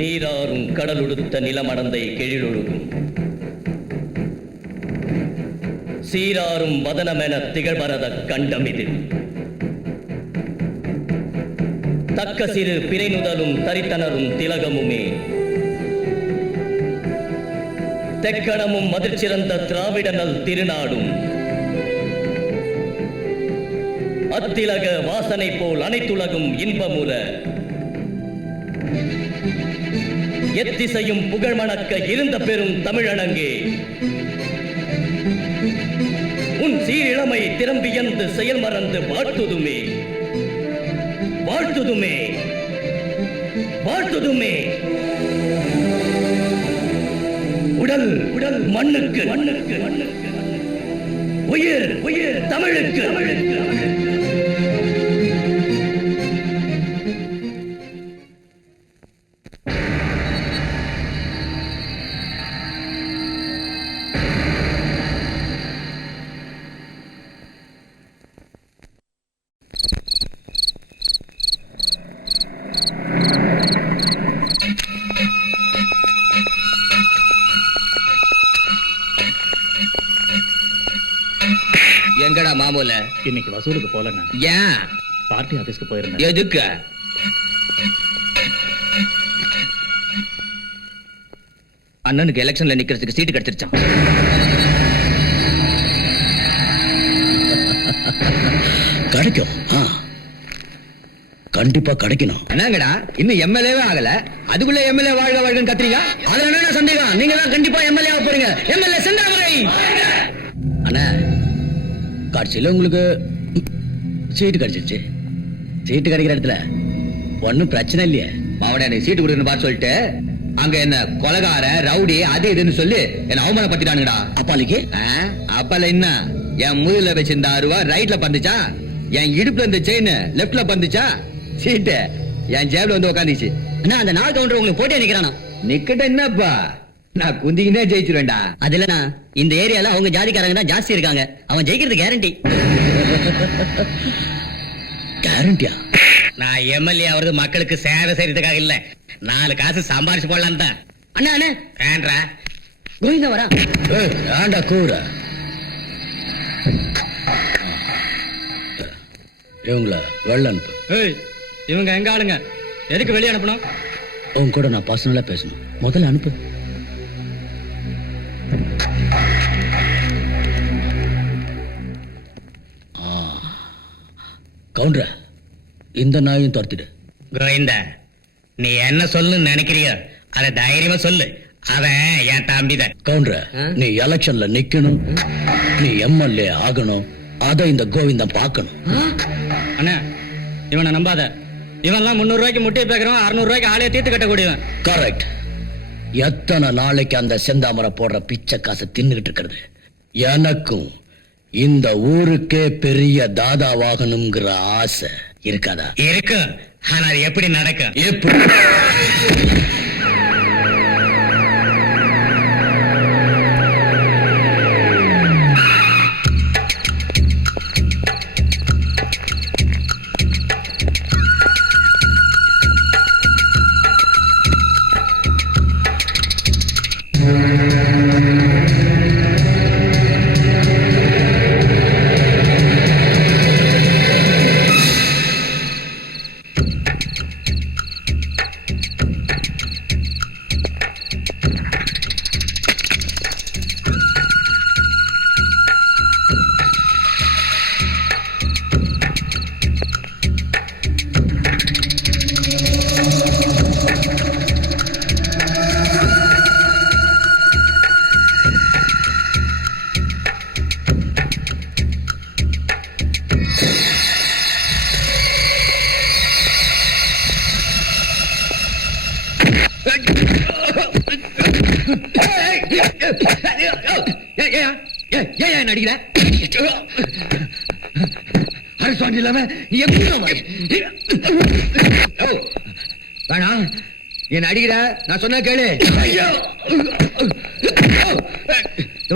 நீராறும் கடலுடுத்த நிலமடந்தை கெழிலொழுகும் சீராறும் வதனமென திகழ்பரத கண்டமிது தக்க சிறு பிறைநுதலும் தரித்தனரும் திலகமுமே தெக்கணமும் மதிர்ச்சிறந்த திராவிடனல் திருநாடும் அத்திலக வாசனை போல் அனைத்துலகும் இன்பமுற எத்திசையும் புகழ் மணக்க இருந்த பெரும் தமிழனங்கே உன் சீரிழமை திறம்பியந்து செயல் மறந்து வாழ்த்துதுமே வாழ்த்துதுமே வாழ்த்துதுமே உடல் உடல் மண்ணுக்கு மண்ணுக்கு மண்ணுக்கு உயிர் உயிர் தமிழுக்கு தமிழுக்கு எங்கடா மாமூல இன்னைக்கு வசூலுக்கு போலண்ணா. ஏன்? பார்ட்டி ஆபீஸ்க்கு போயிருந்தேன். எதுக்கு? அண்ணனுக்கு எலெக்ஷன்ல நிக்கிறதுக்கு சீட்டு கிடைச்சிருச்சான். கிடைக்கும், கண்டிப்பா கிடைக்கணும். என்னங்கடா இன்னும் எம்எல்ஏவே ஆகல, அதுக்குள்ள எம்எல்ஏ வாழ்க வாழ்கன்னு கத்துறீங்க. அதுல என்ன சந்தேகம்? நீங்க தான் கண்டிப்பா எம்எல்ஏ ஆக போறீங்க. எம்எல்ஏ செந்தாமரை. அண்ணா, கடைசியில உங்களுக்கு சீட்டு கிடைச்சிருச்சு. சீட்டு கிடைக்கிற இடத்துல ஒன்னும் பிரச்சனை இல்லையே. அவனை எனக்கு சீட்டு கொடுக்கணும் பார்த்து சொல்லிட்டு அங்க என்ன கொலகார ரவுடி அது இதுன்னு சொல்லி என்ன அவமானப்படுத்திட்டானுங்கடா. அப்பாலிக்கு அப்பல என்ன என் முதுகுல வச்சிருந்த 6 ரூபா ரைட்ல பந்துச்சா, என் இடுப்புல இருந்த செயின் லெப்ட்ல பந்துச்சா, சீட்டு என் ஜேப்ல வந்து உட்காந்துச்சு. அந்த நாள் கவுண்டர் உங்களுக்கு போட்டே நிக்கிறானா? நிக்கட்ட என்னப்பா, நான் குந்திக்கினே ஜெயிச்சிருவேன்டா. அது இல்லனா இந்த ஏரியால அவங்க ஜாதிக்காரங்க தான் ஜாஸ்தி இருக்காங்க. அவன் ஜெயிக்கிறது கேரண்டி. கேரண்டியா? நான் எம்எல்ஏ ஆவது மக்களுக்கு சேவை செய்யறதுக்காக இல்ல, 4 காசு சம்பாரிச்சு போடலாம் தான். அண்ணா அண்ணா ஏன்றா கோவிந்த வரா? ஏண்டா கூற இவங்கள வெள்ள அனுப்பு. இவங்க எங்க ஆளுங்க, எதுக்கு வெளியே அனுப்பணும்? உங்க கூட நான் பர்சனலா பேசணும். முதல்ல அனுப்பு. கவுண்டர, இந்த நாயும் துரத்திடு. கோவிந்தா, நீ என்ன சொல்லு நினைக்கிறியோ அத தைரியமா சொல்லு. அவன் என் தம்பிதான். கவுண்டர, நீ எலெக்ஷன்ல நிக்கணும், நீ எம்எல்ஏ ஆகணும். அத இந்த கோவிந்தன் பார்க்கணும். அண்ணா, இவனை நம்பாத. இவன்லாம் 300 ரூபாய்க்கு முட்டையை பேக்கிறவன், 600 ரூபாய்க்கு ஆளைய தீர்த்து கட்டக்கூடியவன். கரெக்ட். எத்தனை நாளைக்கு அந்த செந்தாமரை போடுற பிச்சை காசை தின்னுகிட்டு இருக்கிறது? எனக்கும் இந்த ஊருக்கே பெரிய தாதாவாகணுங்கிற ஆசை இருக்காதா? இருக்கு. ஆனா அது எப்படி நடக்கும்? எப்படி? நடிக்கிற அரசாண்டி இல்லாம வேணாம், என் அடிக்கிற. நான் சொன்ன கேளு.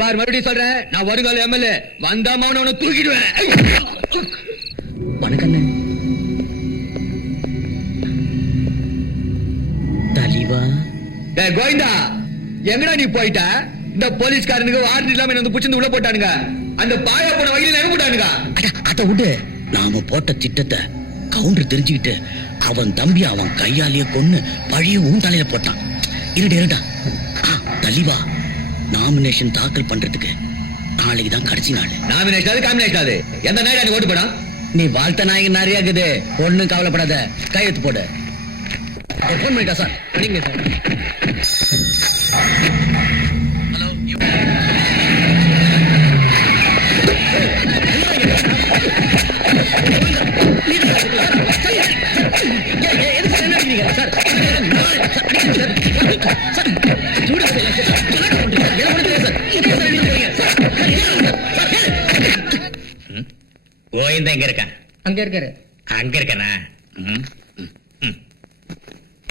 மறுபடியும் சொல்றேன், நான் வருங்கால எம்எல்ஏ வந்தா அவனை தூக்கிடுவேன். வணக்கண்ணே. தலைவா டேய் கோவிந்தா, எங்கடா நீ போயிட்ட? இந்த போலீஸ்காரனுக்கு வாரண்ட் இல்லாம என்ன வந்து புடிச்சு உள்ள போட்டானுங்க. அந்த பாயா போன வகையில எங்க போட்டானுங்க? அத விடு. நாம போட்ட திட்டத்தை கவுண்டர் தெரிஞ்சுக்கிட்டு அவன் தம்பி அவன் கையாலேயே கொன்னு பழைய உன் தலையில போட்டான். இருடா தலிவா, நாமினேஷன் தாக்கல் பண்றதுக்கு நாளைக்கு தான் கடைசி நாள். நாமினேஷன் காமினேஷன் எந்த நாள் நீ ஓட்டு போடா? நீ வாழ்த்த நாயகன் நிறைய இருக்குது, ஒண்ணும் கவலைப்படாத, கையெழுத்து போடு. போன் பண்ணிட்டா சார்? நீங்க சார். ஹலோ, கோவிந்தா எங்க இருக்கான்? அங்க இருக்காரு. அங்க இருக்கானா?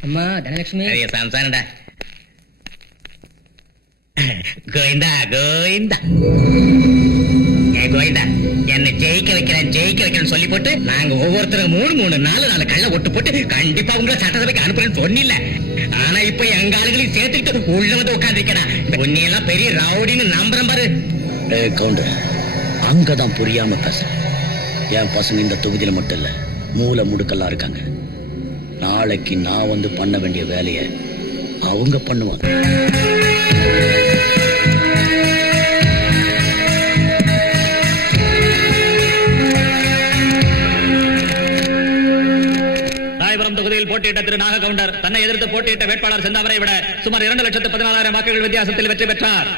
அம்மா தனலட்சுமி. நிறைய சம்சாரம்டா. கோவிந்தா கோவிந்தா கோவிந்தா, என்ன ஜெயிக்க வைக்கிறேன்னு சொல்லி போட்டு நாங்க ஒவ்வொருத்தரும் 3 கள்ள ஒட்டு போட்டு கண்டிப்பா உங்களை சட்டசபைக்கு அனுப்புறேன்னு சொன்னில்ல. ஆனா இப்ப எங்க ஆளுகளையும் சேர்த்துக்கிட்டு உள்ள வந்து உட்காந்துருக்கா. உன்னையெல்லாம் பெரிய ரவுடின்னு நம்புறேன் பாரு. கவுண்டர், அங்கதான் புரியாம பேச. என் பசங்க இந்த தொகுதியில மட்டும் இல்ல, மூல முடுக்கெல்லாம் இருக்காங்க. நாளைக்கு நான் வந்து பண்ண வேண்டிய வேலையை அவங்க பண்ணுவாங்க. ராயபுரம் தொகுதியில் போட்டியிட்ட திரு நாக கவுண்டர் தன்னை எதிர்த்து போட்டியிட்ட வேட்பாளர் செந்தாமரை விட சுமார் 2,14,000 வாக்குகள் வித்தியாசத்தில் வெற்றி பெற்றார்.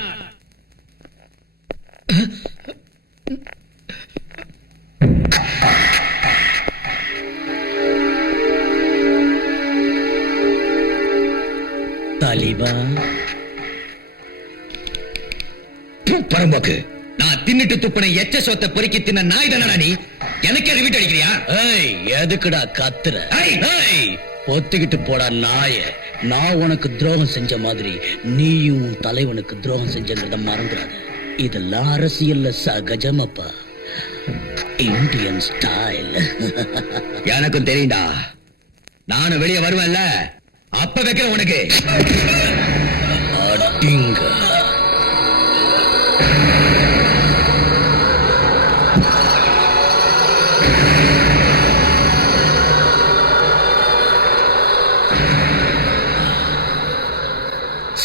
தாலிபா பரம்போக்கு, நான் தின்னுட்டு துப்புன எச்ச சொத்தை பொறுக்கி தின்ன நாய் தானடா நீ? எனக்கே ரிவிட் அடிக்கிறியா? ஏய், எதுக்குடா கத்துற? ஏய், ஏய், ஒத்துக்கிட்டு போடா நாய. நான் உனக்கு துரோகம் செஞ்ச மாதிரி நீயும் உன் தலைவனுக்கு துரோகம் செஞ்சங்கிறத மறந்துடாத. இதெல்லாம் அரசியல்ல சகஜமப்பா, இந்தியன் ஸ்டைல். எனக்கும் தெரியும்டா. நானும் வெளியே வருவேன்ல, அப்ப வைக்கிற உனக்கு. அடிங்க.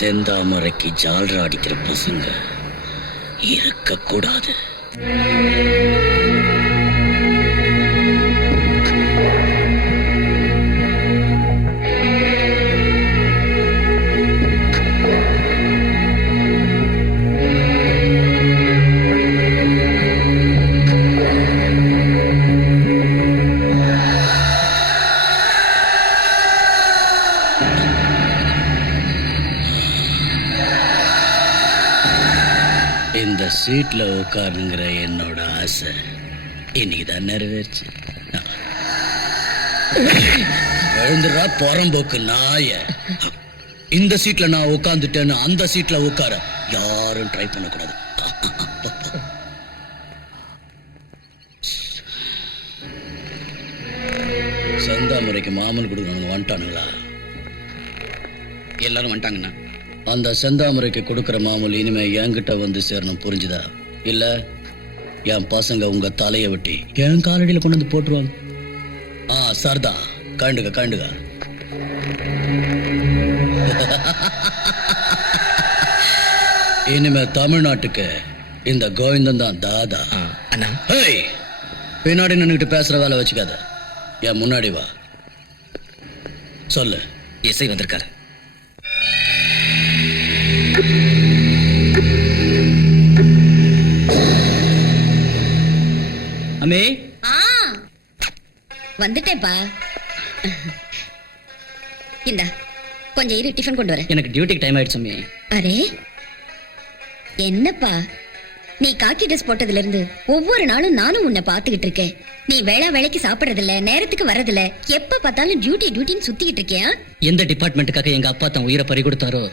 செந்தாமரைக்கு ஜால்ரா அடிக்கிற பசங்க இருக்கக்கூடாது. இந்த சீட்ல உட்காருங்கிற என்னோட ஆசை இன்னைக்குதான் நிறைவேறுச்சு. எழுந்துடா புறம்போக்கு நாய. இந்த சீட்ல நான் உட்காந்துட்டேன்னு அந்த சீட்ல உட்கார யாரும் ட்ரை பண்ணக்கூடாது. செந்தாமரைக்கு மாமன் கொடுக்கணும் வந்துட்டானுங்களா? எல்லாரும் வந்துட்டாங்கண்ணா. அந்த செந்தாமரைக்கு கொடுக்கிற மாமூல் இனிமே என்கிட்ட வந்து சேரணும், புரிஞ்சுதா? இல்ல என் பசங்க உங்க தலைய வெட்டி என் காலடியில கொண்டு வந்து போட்டுருவாங்க. சர்தா, கண்டுக. இனிமே தமிழ்நாட்டுக்கு இந்த கோவிந்தன் தான் தாதா. அண்ணா, ஏய், பின்னாடி நின்னுகிட்டு பேசுற வேலை வச்சுக்காத. என் முன்னாடி வா, சொல்லு. இசை வந்திருக்காரு. அம்மே, வந்துட்டேப்பா. இந்தா கொஞ்சம் இரு, டிஃபன் கொண்டு வரேன். எனக்கு டியூட்டிக்கு டைம் ஆயிடுச்சு அம்மி. அரே என்னப்பா, நீ காக்கி ட்ரெஸ் போட்டதுல இருந்து ஒவ்வொரு நாளும் நானும் உன்னை பாத்துக்கிட்டு இருக்கேன். நீ வேளைக்கு சாப்பிடறதில்ல, நேரத்துக்கு வரதில்ல, எப்ப பார்த்தாலும் டியூட்டின்னு சுத்திக்கிட்டு இருக்கியா? எந்த டிபார்ட்மெண்ட்டுக்காக எங்க அப்பா தான் உயிரை பறி கொடுத்தாரோ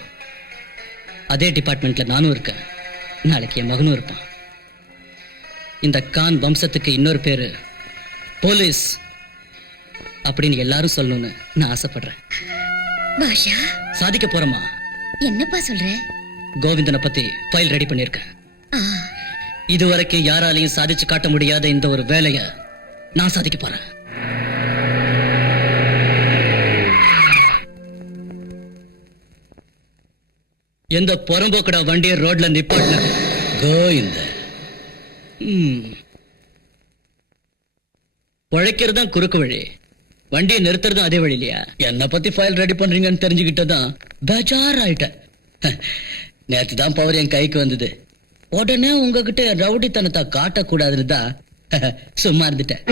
அதே டிபார்ட்மெண்ட்ல நானும் இருக்கேன். நாளைக்கு என் மகனும் இருப்பான். இந்த கான் வம்சத்துக்கு இன்னொரு பேரு போலீஸ் அப்படின்னு எல்லாரும் சொல்லணும்னு நான் ஆசைப்படுறேன். பாஷா, சாதிக்க போறேம்மா. என்னப்பா சொல்ற? கோவிந்தனை பத்தி ஃபைல் ரெடி பண்ணிருக்கேன். ஆ, இதுவரைக்கும் யாராலையும் சாதிச்சு காட்ட முடியாத இந்த ஒரு வேலைய நான் சாதிக்க போறேன். எந்த புறம்போக்கடா வண்டியை ரோட்ல நிப்பாட்ட கோவிந்த உழைக்கிறது தான் குறுக்கு வழி, வண்டியை நிறுத்துறதும் அதே வழி இல்லையா? என்ன பத்தி ஃபைல் ரெடி பண்றீங்கன்னு தெரிஞ்சுக்கிட்டதான் பேஜார் ஆயிட்டேன். நேத்து தான் பவர் என் கைக்கு வந்தது. உடனே உங்ககிட்ட ரவுடித்தனத்தை காட்டக்கூடாதுன்னு தான் சும்மா இருந்துட்டேன்.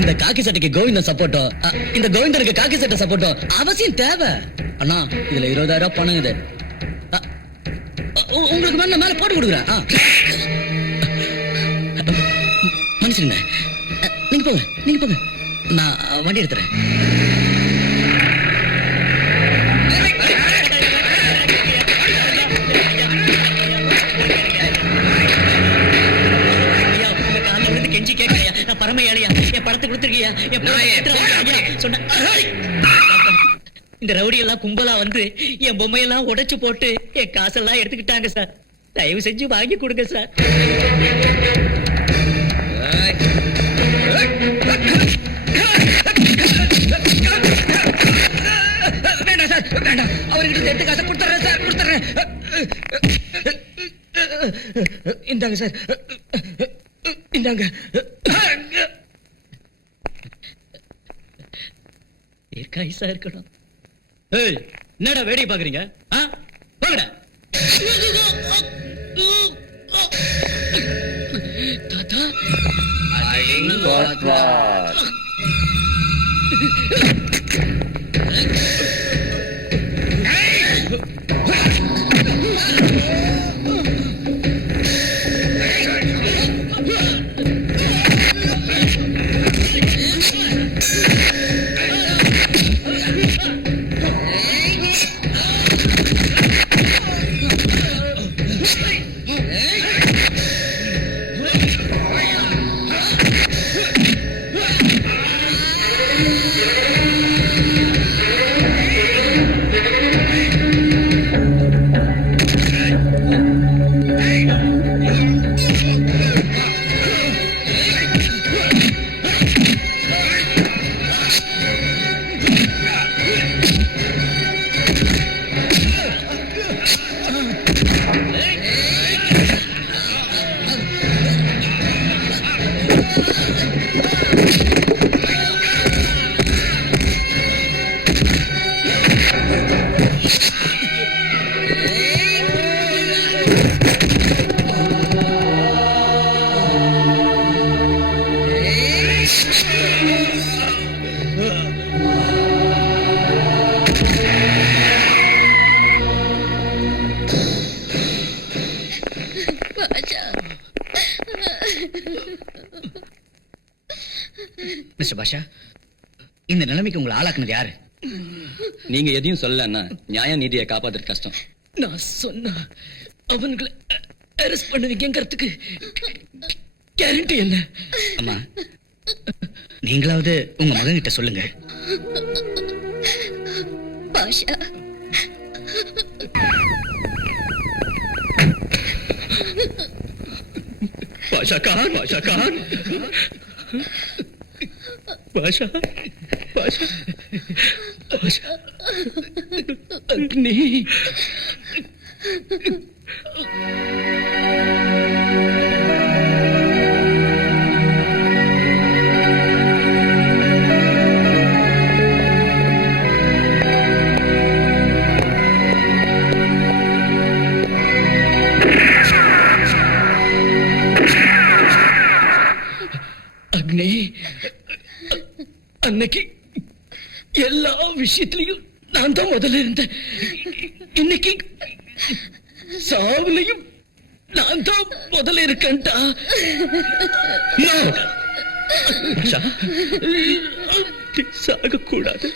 இந்த காக்கி சட்டைக்கு கோவிந்தன் சப்போர்ட்டோ, இந்த கோவிந்தனுக்கு காக்கி சட்டை சப்போர்ட்டோ அவசியம் தேவை. அண்ணா இதுல 20,000 பணம் இது. உங்களுக்கு மேல போட்டு கொடுக்குறேன். மனுஷனுங்க, நீங்க போங்க, நீங்க போங்க, நான் வண்டி எடுத்துறேன். ஐயா, உங்க கால்ல விழுந்து கெஞ்சி கேட்கலையா? நான் பரம ஏழையா, என் படத்தை கொடுத்துருக்கியா? என் பணத்தை எடுத்துட்டு வாங்க, சொன்ன இந்த ரவுடி எல்லாம் கும்பலா வந்து என் பொம்மையெல்லாம் உடைச்சு போட்டு என் காசெல்லாம் எடுத்துக்கிட்டாங்க சார். தயவு செஞ்சு வாங்கி கொடுங்க சார். வேண்டாம் சார், வேண்டாம். அவர்கிட்ட எடுத்து காசை கொடுத்துறேன் சார், கொடுத்துறேன். இந்தாங்க சார், இந்தாங்க. தீர்க்காயுசா இருக்கணும். ஏய், என்னடா வேடிக்கை பாக்குறீங்க? போங்கடா. தாத்தா, மிஸ்டர் பாஷா, இந்த நிலைமைக்கு உங்களை ஆளாக்குனது யாரு? நீங்க எதையும் சொல்லலன்னா நியாய நீதியை காப்பாத்துறது கஷ்டம். நான் சொன்னா அவங்களை அரெஸ்ட் பண்ணுவீங்கிறதுக்கு கேரண்டி என்ன? அம்மா, நீங்களாவது உங்க மகன் கிட்ட சொல்லுங்க. பாஷா, பாஷா கான், பாஷா கான், பாஷா, பாஷா, பாஷா, அக்னி. அக்னி, அன்னைக்கு எல்லா விஷயத்திலையும் நான் தான் முதல்ல இருந்தேன். இன்னைக்கு சாவுலையும் நான் தான் முதல்ல இருக்கேன்டா. சாக கூடாது,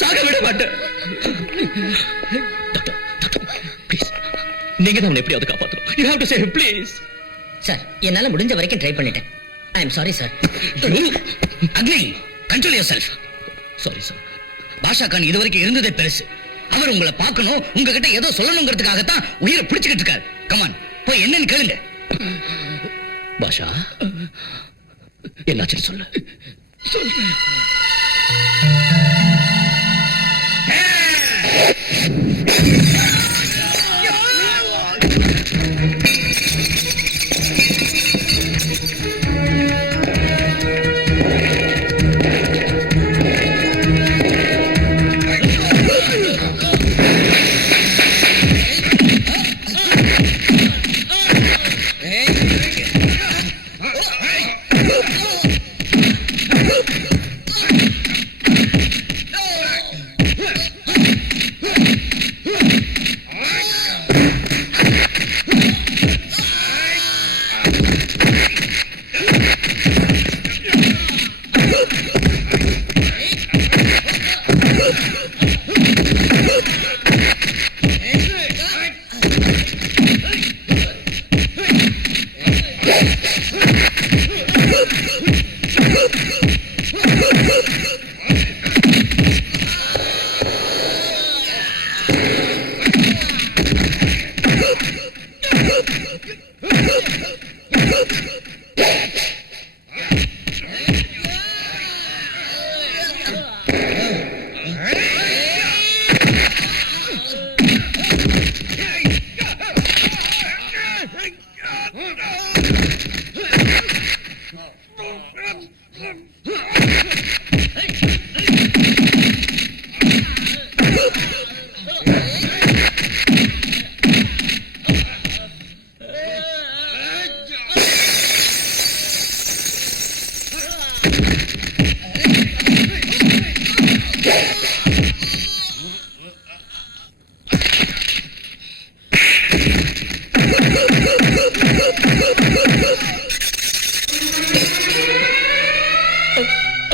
சாக விட மாட்டேன். நீங்க தான் எப்படியாவது காப்பாற்றணும். You have to save please. Sir, என்னால முடிஞ்ச வரைக்கும் ட்ரை பண்ணிட்டேன். I am sorry sir. Agni, control yourself. Sorry sir. Basha Khan இதுவரைக்கும் இருந்ததே பெருசு. அவர் உங்களை பார்க்கணும், உங்ககிட்ட ஏதோ சொல்லணுங்கிறதுக்காகத்தான் உயிரை பிடிச்சுக்கிட்டு இருக்காரு. கமான், போய் என்னன்னு கேளுங்க. பாஷா, என்னாச்சுன்னு சொல்லு.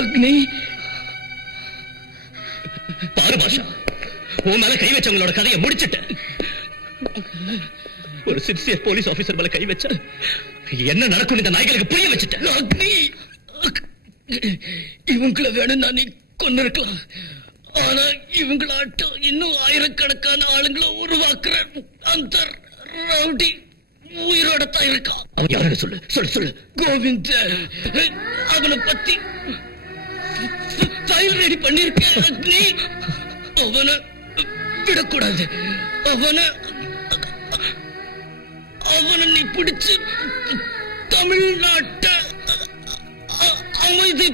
அக்னி, பாரு பாஷா, உன் மேல கை வச்சவங்களோட கதையை முடிச்சிட்ட. ஒரு சின்சியர் போலீஸ் ஆபீசர் மேல கை வச்ச என்ன நடக்கும் இந்த நாய்களுக்கு புரிய வச்சுட்ட. அக்னி, இவங்களை வேணும்னா நீ கொண்டு இருக்கலாம். ஆனா இவங்களாட்டம் இன்னும் ஆயிரக்கணக்கான ஆளுங்களை உருவாக்குற அந்த ரவுடி உயிரோட தான் இருக்கான். அவன் யாருன்னு சொல்லு, சொல்லு சொல்லு. கோவிந்த், அவனை பத்தி ஃபைல் ரெடி பண்ணிருக்கேன் அக்னி. அவனை விடக்கூடாது. அவனை நீ பிடிச்சு தமிழ்நாட்டை அமைதி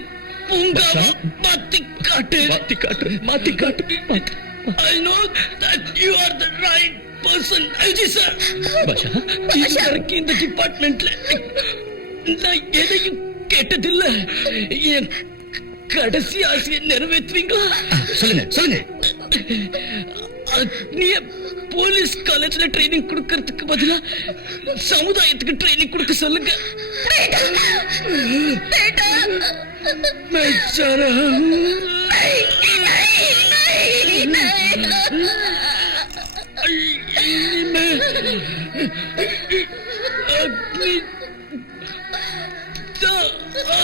பூங்காவை மாத்தி காட்டு. மாத்தி காட்டு, மாத்தி காட்டு. I know that you are the right person, IG sir. Basha, இதுவரைக்கும் இந்த டிபார்ட்மெண்ட்ல நான் எதையும் கேட்டதில்லை. என் கடைசி ஆசையை நிறைவேற்றுவீங்களா? சொல்லுங்க சொல்லுங்க. நீ போலீஸ் காலேஜ்ல ட்ரைனிங் கொடுக்கறதுக்கு பதிலா சமுதாயத்துக்கு ட்ரைனிங் கொடுக்க சொல்லுங்க. மேச்சாரா,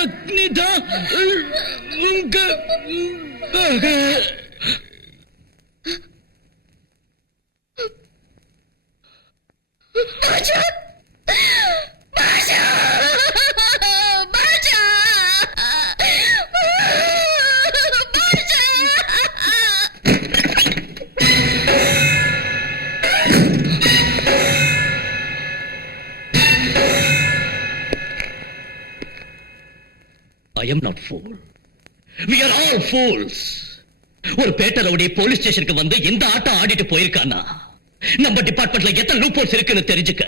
அக்னிதா உங்க I am not fool. We are all fools. ஒரு பேட்ட ரவுடி போலீஸ் ஸ்டேஷனுக்கு வந்து இந்த ஆட்டம் ஆடிட்டு போயிருக்கானா நம்ம டிபார்ட்மெண்ட்ல எத்தனை லூப் ஹோல்ஸ் இருக்குன்னு தெரிஞ்சுக்க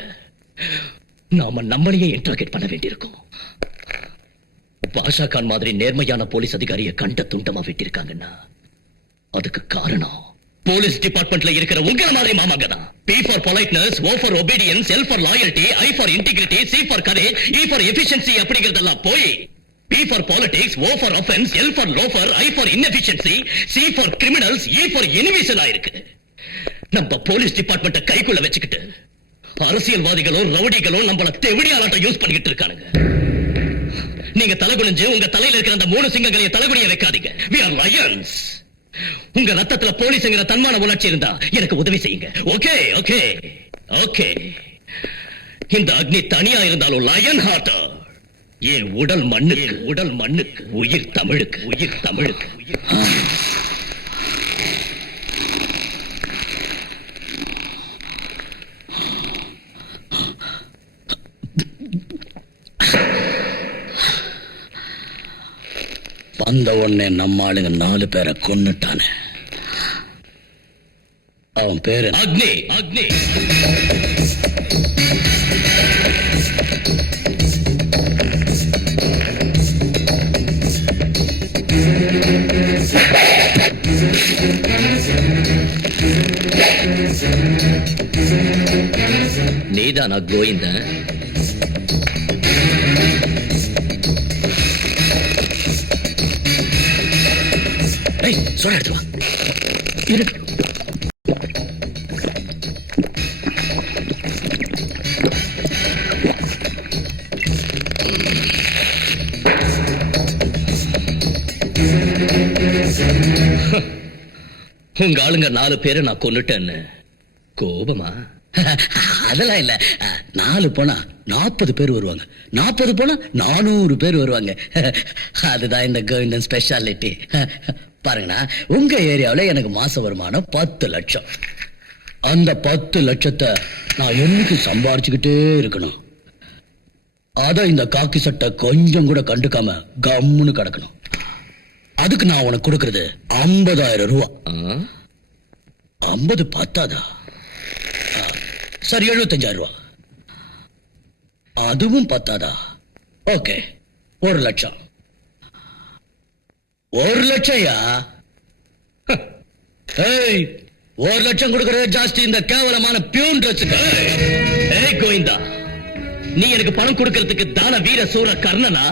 நாம நம்மளையே இன்டர்கேட் பண்ண வேண்டியிருக்கும். பாஷா கான் மாதிரி நேர்மையான போலீஸ் அதிகாரியை கண்ட துண்டமா விட்டிருக்காங்கன்னா அதுக்கு காரணம் போலீஸ் டிபார்ட்மெண்ட்ல இருக்கிற உங்கள மாதிரி மாமாங்க தான். P for politeness, O for obedience, L for loyalty, I for integrity, C for courage, E for efficiency அப்படிங்கறதெல்லாம் போய் P for politics, O for offense, L for loafer, I for inefficiency, C for criminals, E for enemies எல்லாம் இருக்கு. நம்ம police டிபார்ட்மெண்ட்டை கைக்குள்ள வச்சுக்கிட்டு அரசியல்வாதிகளும் ரவுடிகளும் நம்மள தெவிடியாலாட்டம் யூஸ் பண்ணிக்கிட்டு இருக்கானுங்க. நீங்க தலைகுனிஞ்சு உங்க தலையில இருக்கிற அந்த 3 சிங்கங்களையும் தலைகுனிய வைக்காதீங்க. We are lions. உங்க ரத்தத்துல போலீஸ்ங்கிற தன்மான உணர்ச்சி இருந்தா எனக்கு உதவி செய்யுங்க. Okay okay okay. இந்த அக்னி தனியா இருந்தாலும் லயன் ஹார்ட். என் உடல் மண்ணுக்கு உயிர் தமிழுக்கு. வந்த உடனே நம்ம ஆளுங்க 4 பேரை கொன்னுட்டானே. அவன் பேரு அக்னி. நீதானா கோவிந்த? சொல்ல எடுத்து வா. இரு. உங்க ஆளுங்க 4 பேரை நான் கொன்னுட்டேன்னு கோபமா? அதெல்லாம் இல்ல. 4 போனா 40 பேர் வருவாங்க, 40 போனா 400 பேர் வருவாங்க. அதுதான் இந்த கோவிந்தன் ஸ்பெஷாலிட்டி. பாருங்கண்ணா, உங்க ஏரியாவில் எனக்கு மாச வருமானம் 10 லட்சம். அந்த 10 லட்சத்தை நான் என்னைக்கு சம்பாரிச்சுக்கிட்டே இருக்கணும். அத இந்த காக்கி சட்டை கொஞ்சம் கூட கண்டுக்காம கம்முன்னு கிடக்கணும். அதுக்கு நான் உனக்கு கொடுக்கறது 50,000 ரூபா. 50 பத்தாதா? சரி, 75,000 ரூபா. அதுவும் பத்தாதா? ஓகே, 1 லட்சம். 1 லட்சம்யா? ஏய், 1 லட்சம் கொடுக்கறது ஜாஸ்தி இந்த கேவலமான பியூன் ட்ரெஸ்ஸுக்கு. ஏய் கோவிந்தா, நீ எனக்கு பணம் கொடுக்கறதுக்கு தான வீர சூர கர்ணனா?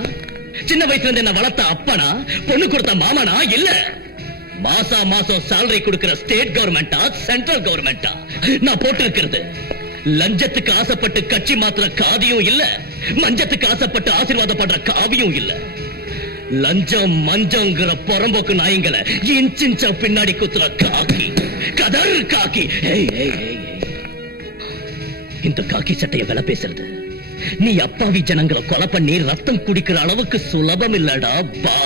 சின்ன வயசுல இருந்து என்ன வளர்த்த அப்பனா? பொண்ணு கொடுத்த மாமனா? இல்ல, மாசம் salary கொடுக்கிற ஸ்டேட் கவர்மெண்டா சென்ட்ரல் கவர்மெண்டா? நான் போட்டு இருக்கிறது லஞ்சத்துக்கு ஆசைப்பட்டு கட்சி மாத்திர காதியும் இல்ல, மஞ்சத்துக்கு ஆசைப்பட்டு ஆசீர்வாதப்படுற காவியும் இல்ல. லஞ்சம் மஞ்சங்கிற புறம்போக்கு நாயங்களை இன்ச்சா பின்னாடி குத்துற காக்கி, கதர் காக்கி. இந்த காக்கி சட்டைய விலை பேசுறது நீ அப்பாவி ஜனங்களை கொலை பண்ணி ரத்தம் குடிக்கிற அளவுக்கு சுலபம் இல்லடா பா.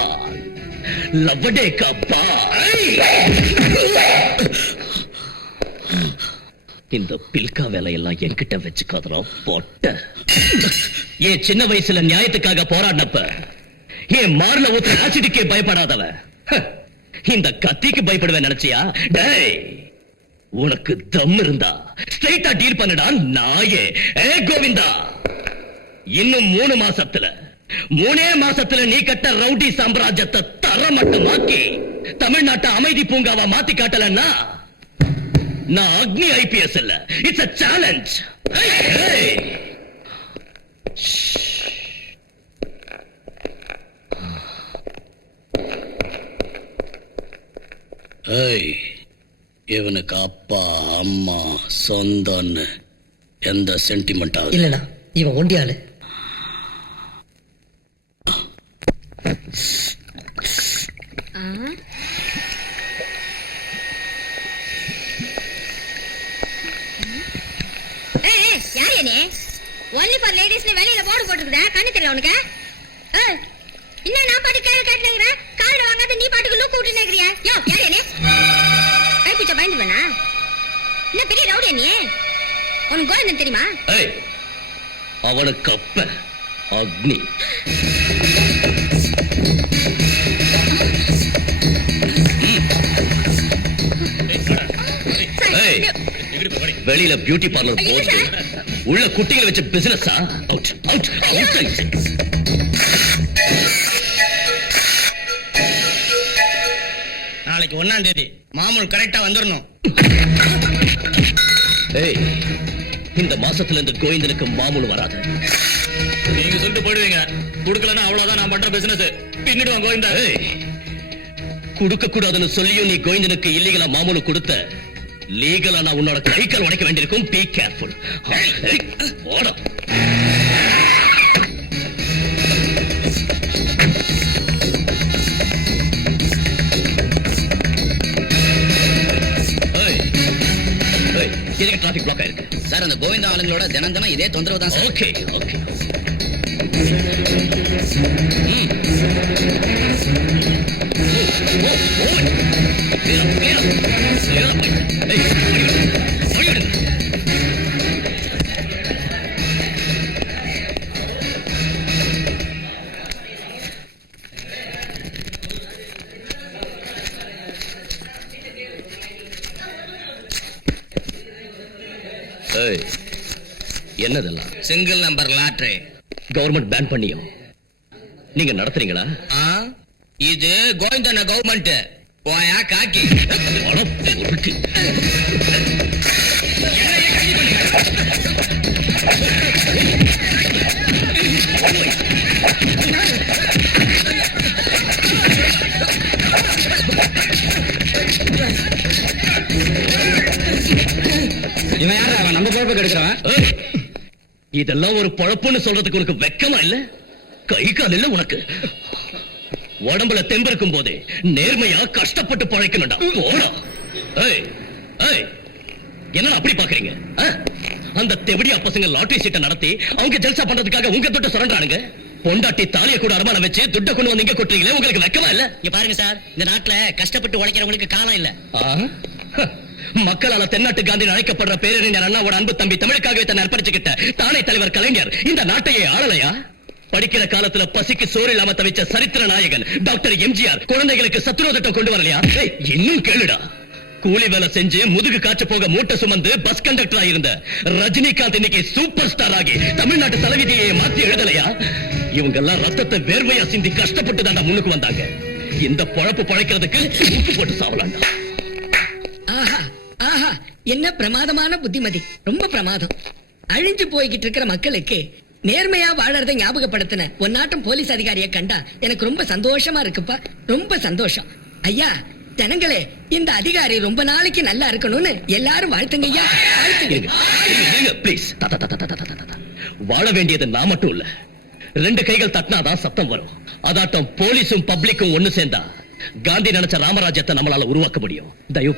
லவடேக்கா பா. இந்த பில்கா வேலையெல்லாம் என்கிட்ட வச்சுக்காதரா பொட்ட. ஏன் சின்ன வயசுல நியாயத்துக்காக போராடினப்ப ஏன் மார்ல ஊத்துற ஆசிடிக்கே பயப்படாதவ இந்த கத்திக்கு பயப்படுவேன் நினைச்சியா? டேய், உனக்கு தம் இருந்தா ஸ்ட்ரைட்டா டீல் பண்ணடா நாயே. ஏ கோவிந்தா, இன்னும் 3 மாசத்துல நீ கட்ட ரவுடி சாம்ராஜ்யத்தை தரமட்டமாக்கி தமிழ்நாட்டை அமைதி பூங்காவா மாத்தி காட்டலன்னா நான் அக்னி ஐபிஎஸ் இல்ல, இட்ஸ் a challenge. ஏய், இவனுக்கு அப்பா அம்மா சொந்தம்னு எந்த சென்டிமெண்ட் ஆகுது? இல்லடா, இவன் ஒண்டியாளு. யார் நீ? ஒன்லி ஃபார் லேடிஸ்னு வெளியில போர்டு போட்டுருக்குதா? கண்ணு தெரியல உனக்கு? இன்னும் நான் பாட்டு கேள்வி கேட்டுங்கிறேன். கார்டு வாங்காத நீ பாட்டுக்கு லூக்கு விட்டு நிக்கிறியா? யோ, யார் நீ? கைப்பிச்ச பயந்து வேணா? என்ன பெரிய ரவுடியா நீ? உனக்கு கோவிந்தன் தெரியுமா? அவனுக்கு அப்ப அக்னி. வெளியில பியூட்டி பார்லர் போட்டு உள்ள குட்டிகளை வச்ச பிசினஸ். நாளைக்கு 1ஆம் தேதி மாமூல் கரெக்டா வந்துடணும். இந்த மாசத்துல இருந்து கோவிந்தனுக்கு மாமூல் வராது. நீங்க சொல்லிட்டு போயிடுவீங்க. குடுக்கலன்னா அவ்வளவுதான் நான் பண்ற பிசினஸ். பின்னிடுவான் கோவிந்தா. குடுக்க கூடாதுன்னு சொல்லியும் நீ கோவிந்தனுக்கு இல்லீகலா மாமூல் கொடுத்த, லீகலா நான் உன்னோட கைக்கால் உடைக்க வேண்டியிருக்கும். Be careful. ஓட டிராபிக் பிளாக் ஆயிருக்கு. சார் அந்த கோவிந்தா ஆளுங்களோட தினம் தினம் இதே தொந்தரவு தான் சார். Okay okay. என்னதெல்லாம் single number lottery. Government ban பண்ணியும் நீங்க நடத்துறீங்களா? இது கோவிந்தன கவர்மெண்ட் போயா காக்கி. இவன் யாரா? அவன் நம்ம பொறுப்பு கெடுக்கிறான். இதெல்லாம் ஒரு பொழப்புன்னு சொல்றதுக்கு உனக்கு வெக்கமா இல்ல? கை கால் இல்ல உனக்கு? உடம்புல தெம்பிருக்கும் போதே நேர்மையா கஷ்டப்பட்டு பழைக்கணும்டா. போடா. ஏய் ஏய், என்ன அப்படி பாக்குறீங்க? அந்த தெவடியா பசங்க லாட்டரி சீட்டை நடத்தி அவங்க ஜல்சா பண்றதுக்காக உங்க துட்ட சுரண்டானுங்க. பொண்டாட்டி தாலிய கூட அடமானம் வச்சு துட்ட கொண்டு வந்து இங்க கொட்டுறீங்களே, உங்களுக்கு வெக்கமா இல்ல? இங்க பாருங்க சார், இந்த நாட்டுல கஷ்டப்பட்டு உழைக்கிறவங்களுக்கு காலம் இல்ல. மக்களால தென்னாட்டு காந்தி அழைக்கப்படுற பேரறிஞர் அண்ணாவோட அன்பு தம்பி தமிழுக்காகவே தன்னை அர்ப்பணிச்சுக்கிட்ட தானே தலைவர் கலைஞர் இந்த நாட்டையே ஆளலையா? படிக்கிற காலத்துல பசிக்கு சோறு இல்லாம தவிச்ச சரித்திர நாயகன் டாக்டர் எம்ஜிஆர் குழந்தைகளுக்கு சத்துணவு திட்டம் கொண்டு வரலையா? இன்னும் கேளுடா. கூலி வேலை செஞ்சு முதுகு காய்ச்ச போக மூட்டை சுமந்து பஸ் கண்டக்டரா இருந்த ரஜினிகாந்த் இன்னைக்கு சூப்பர் ஸ்டார் ஆகி தமிழ்நாட்டு தலைவிதியை மாத்தி எழுதலையா? இவங்க எல்லாம் ரத்தத்தை வேர்வையா சிந்தி கஷ்டப்பட்டு தாண்டா முன்னுக்கு வந்தாங்க. இந்த பொழப்பு பழைக்கிறதுக்கு உப்பு போட்டு சாவலாண்டா. ஆஹா ஆஹா, என்ன பிரமாதமான புத்திமதி, ரொம்ப பிரமாதம். அழிஞ்சு போய்கிட்டு இருக்கிற மக்களுக்கு நேர்மையா வாழறதை ஞாபகப்படுத்தின ஒன்னாட்டம் போலீஸ் அதிகாரியை கண்டா எனக்கு ரொம்ப சந்தோஷமா இருக்குப்பா, ரொம்ப சந்தோஷம். ஐயா ஜனங்களே, இந்த அதிகாரி ரொம்ப நாளைக்கு நல்லா இருக்கணும்னு எல்லாரும் வாழ்த்துங்க ஐயா, வாழ்த்துங்க. ப்ளீஸ். வாழ வேண்டியது நான் மட்டும் இல்ல, ரெண்டு கைகள் தட்டினாதான் சத்தம் வரும். அதாட்டம் போலீஸும் பப்ளிக்கும் ஒண்ணு சேர்ந்தா காந்தி நினைச்ச ராமராஜ்யத்தை நம்மளால உருவாக்க முடியும். தயவு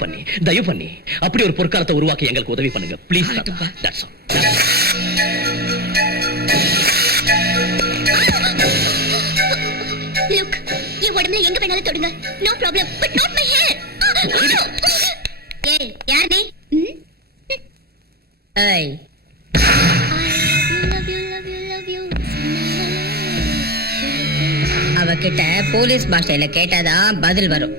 பண்ணி அப்படி ஒரு பொற்காலத்தை உருவாக்கி எங்களுக்கு உதவி பண்ணுங்க ப்ளீஸ். Look, என் உடம்புல எங்க வேணாலும் தொடுங்க. No problem, but not my hair. ஏய், யார் நீ? ஏய், அவகிட்ட போலீஸ் பாஷையில கேட்டாதான் பதில் வரும்.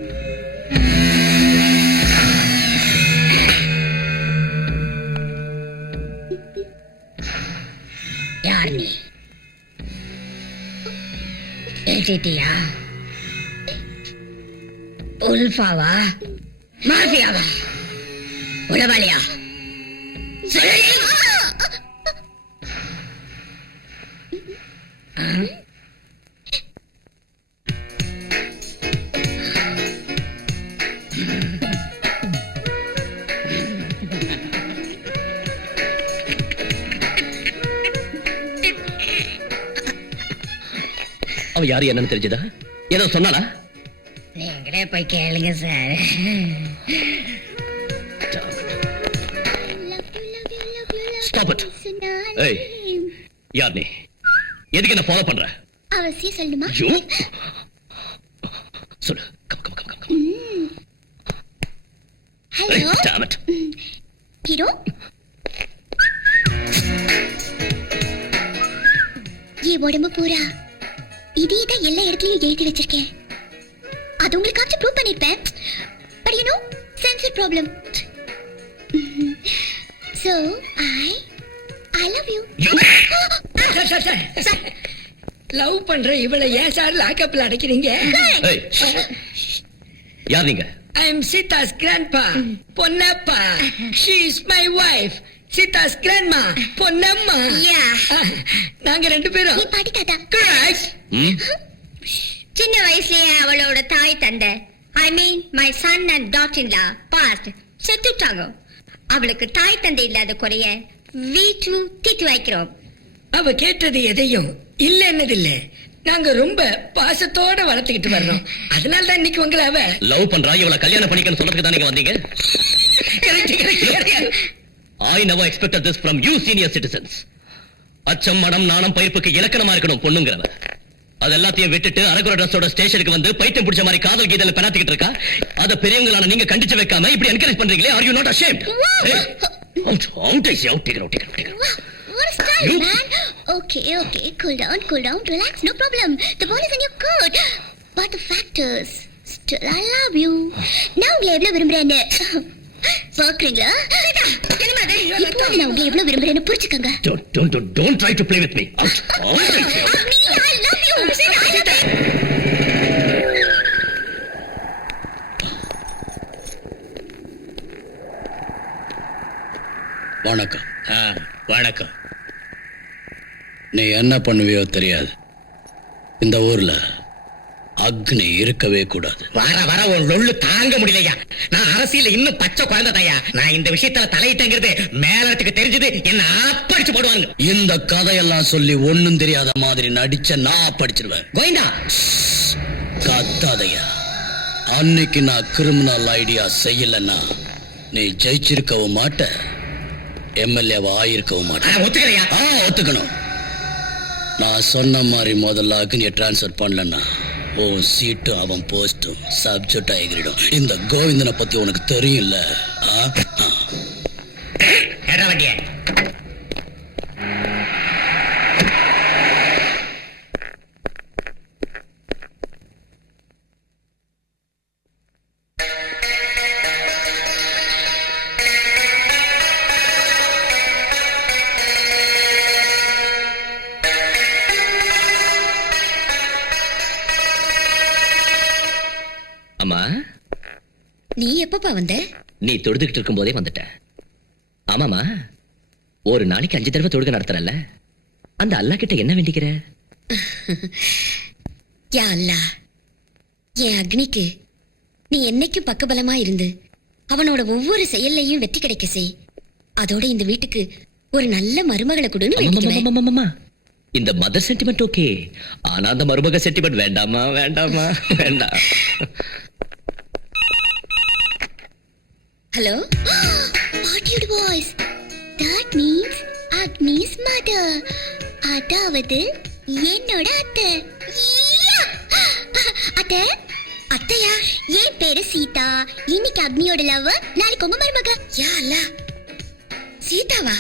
யார் நீ? ஏடிடியா? உல்ஃபாவா? மாஃபியாவா? உளவாளியா? சொல்லு. அவ யாரு என்னன்னு தெரிஞ்சதா? ஏதோ சொன்னானா? நீங்களே போய் கேளுங்க சார். Stop it. ஏய், யார் நீ? எதுக்கு என்ன ஃபாலோ பண்ற? அவசியம் சொல்லுமா? ஐயோ, சொல்லு. Hello Damn it. ஹீரோ, என் உடம்பு பூரா இதே தான் எல்லா இடத்துலயும் எழுதி வச்சிருக்கேன். அது உங்களுக்காச்சும் ப்ரூவ் பண்ணிருப்பேன். But you know, censor problem. So I love you. Love பண்ற இவளை ஏன் சார் லாக்அப்ல அடைக்கிறீங்க? ஏய், யார் நீங்க? ஐ எம் சீதாஸ் grandpa, Ponnappa. She is my wife, சீதாஸ் கிராண்ட்மா, பொன்னம்மா. Yeah. நாங்க ரெண்டு பேரும் நீ பாட்டி தாத்தா. Correct. சின்ன வயசுலயே அவளோட தாய் தந்தை, I mean my son and daughter in law passed, செத்துட்டாங்க. அவளுக்கு தாய் தந்தை இல்லாத குறைய வீட்டு தீட்டு வைக்கிறோம். அவ கேட்டது எதையும் இல்ல என்னதில்ல, நாங்க ரொம்ப பாசத்தோட வளர்த்துக்கிட்டு வர்றோம். அதனாலதான் இன்னைக்கு உங்களை அவ லவ் பண்றா, இவளை கல்யாணம் பண்ணிக்கன்னு சொல்றதுக்கு தான் நீங்க வந்தீங்க? I never expected this from you senior citizens. அச்சம் மடம் நாணம் பயிர்ப்புக்கு இலக்கணமா இருக்கணும் பொண்ணுங்கிறவ. அது எல்லாத்தையும் விட்டுட்டு அரகுர ட்ரெஸ்ஸோட ஸ்டேஷனுக்கு வந்து பைத்தியம் பிடிச்ச மாதிரி காதல் கீதல பெறாத்திக்கிட்டு இருக்கா. அத பெரியவங்களான நீங்க கண்டிச்சு வைக்காம இப்படி encourage பண்றீங்களே. Are you not ashamed? Hey, out, take it out. What a style, You- man. Okay, cool down, relax, no problem. The ball is in your court. But the fact is, still I love you. நான் உங்களை எவ்வளவு விரும்புறேன்னு பாக்குறீங்களா? என்னமா அது? இப்போ நான் உங்களை எவ்வளவு விரும்புறேன்னு புரிச்சுக்கங்க. Don't try to play with me. Out. I love you. வணக்கம். வணக்கம். நீ என்ன பண்ணுவியோ தெரியாது. இந்த ஊர்ல அக்னி இருக்கவே கூடாது. வர உன் லொள்ளு தாங்க முடியலையா. நான் அரசியல இன்னும் பச்சை குழந்தை தாயா. நான் இந்த விஷயத்துல தலையிட்டங்கிறது மேலத்துக்கு தெரிஞ்சது என்ன ஆப்படிச்சு போடுவாங்க. இந்த கதையெல்லாம் சொல்லி ஒண்ணும் தெரியாத மாதிரி நடிச்ச நான் படிச்சிருவேன். கோவிந்தா, கத்தாதையா. அன்னைக்கு நான் கிரிமினல் ஐடியா செய்யலன்னா நீ ஜெயிச்சிருக்கவும் மாட்ட, எம்எல்ஏவா ஆயிருக்கவும் மாட்டேன். ஒத்துக்கலையா? ஒத்துக்கணும். நான் சொன்ன மாதிரி முதல்ல அக்னியை டிரான்ஸ்ஃபர் பண்ணலன்னா உன் சீட்டு அவன் போஸ்டும் சப்ஜெக்ட் ஆகிடும். இந்த கோவிந்தனை பத்தி உனக்கு தெரியும்ல. வண்டிய அம்மா, நீ எப்பப்பா வந்த? நீ தொழுதுகிட்டு இருக்கும் போதே வந்துட்ட. ஆமாமா, ஒரு நாளைக்கு 5 தடவை தொழுகை நடத்துறல்ல, அந்த அல்லாஹ் கிட்ட என்ன வேண்டிக்கிற? யா அல்லாஹ், என் அக்னிக்கு நீ என்னைக்கும் பக்கபலமா இருந்து அவனோட ஒவ்வொரு செயல்லையும் வெற்றி கிடைக்க செய். அதோட இந்த வீட்டுக்கு ஒரு நல்ல மருமகளை கொடுன்னு வேண்டிக்குவேன். அம்மம்மம்மம்மம்மம்மா, இந்த மதர் சென்டிமெண்ட் ஓகே, ஆனா அந்த மருமக சென்டிமெண்ட் வேண்டாமா? வேண்டாம். Hello, what voice? That means Agnes mother, அதாவது என்னோட அத்தை. அத்தை, அத்தையா? என் பேரு சீதா. இன்னைக்கு அக்னியோட லவ், நாளைக்கு உங்க மருமக. யா அல்லாஹ், சீதாவா?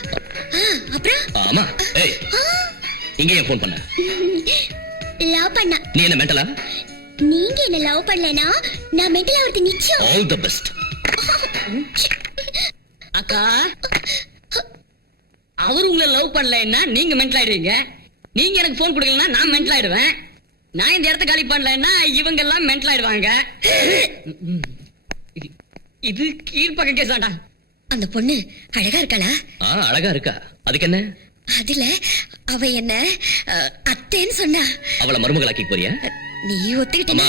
அப்புறம் ஆமா. ஏய், இங்க ஏன் போன் பண்ண? லவ் பண்ண. நீ என்ன மென்டலா? நீங்க என்ன லவ் பண்ணலனா நான் மென்டலா வரது நிச்சயம். All the best. அக்கா, அவர் உங்களை லவ் பண்ணலைன்னா நீங்க மென்டல் ஆயிடுவீங்க. நீங்க எனக்கு போன் கொடுக்கலன்னா நான் மென்டல் ஆயிடுவேன். நான் இந்த இடத்த காலி பண்ணலைன்னா இவங்க எல்லாம் மென்டல் ஆயிடுவாங்க. இது கீழ்பக்க கேசாண்டா. அந்த பொண்ணு அழகா இருக்காளா? அழகா இருக்கா, அதுக்கு என்ன? அதுல அவ என்ன அத்தைன்னு சொன்னா. அவளை மருமகளாக்கி போறியா? நீ ஒத்துக்கிட்டா?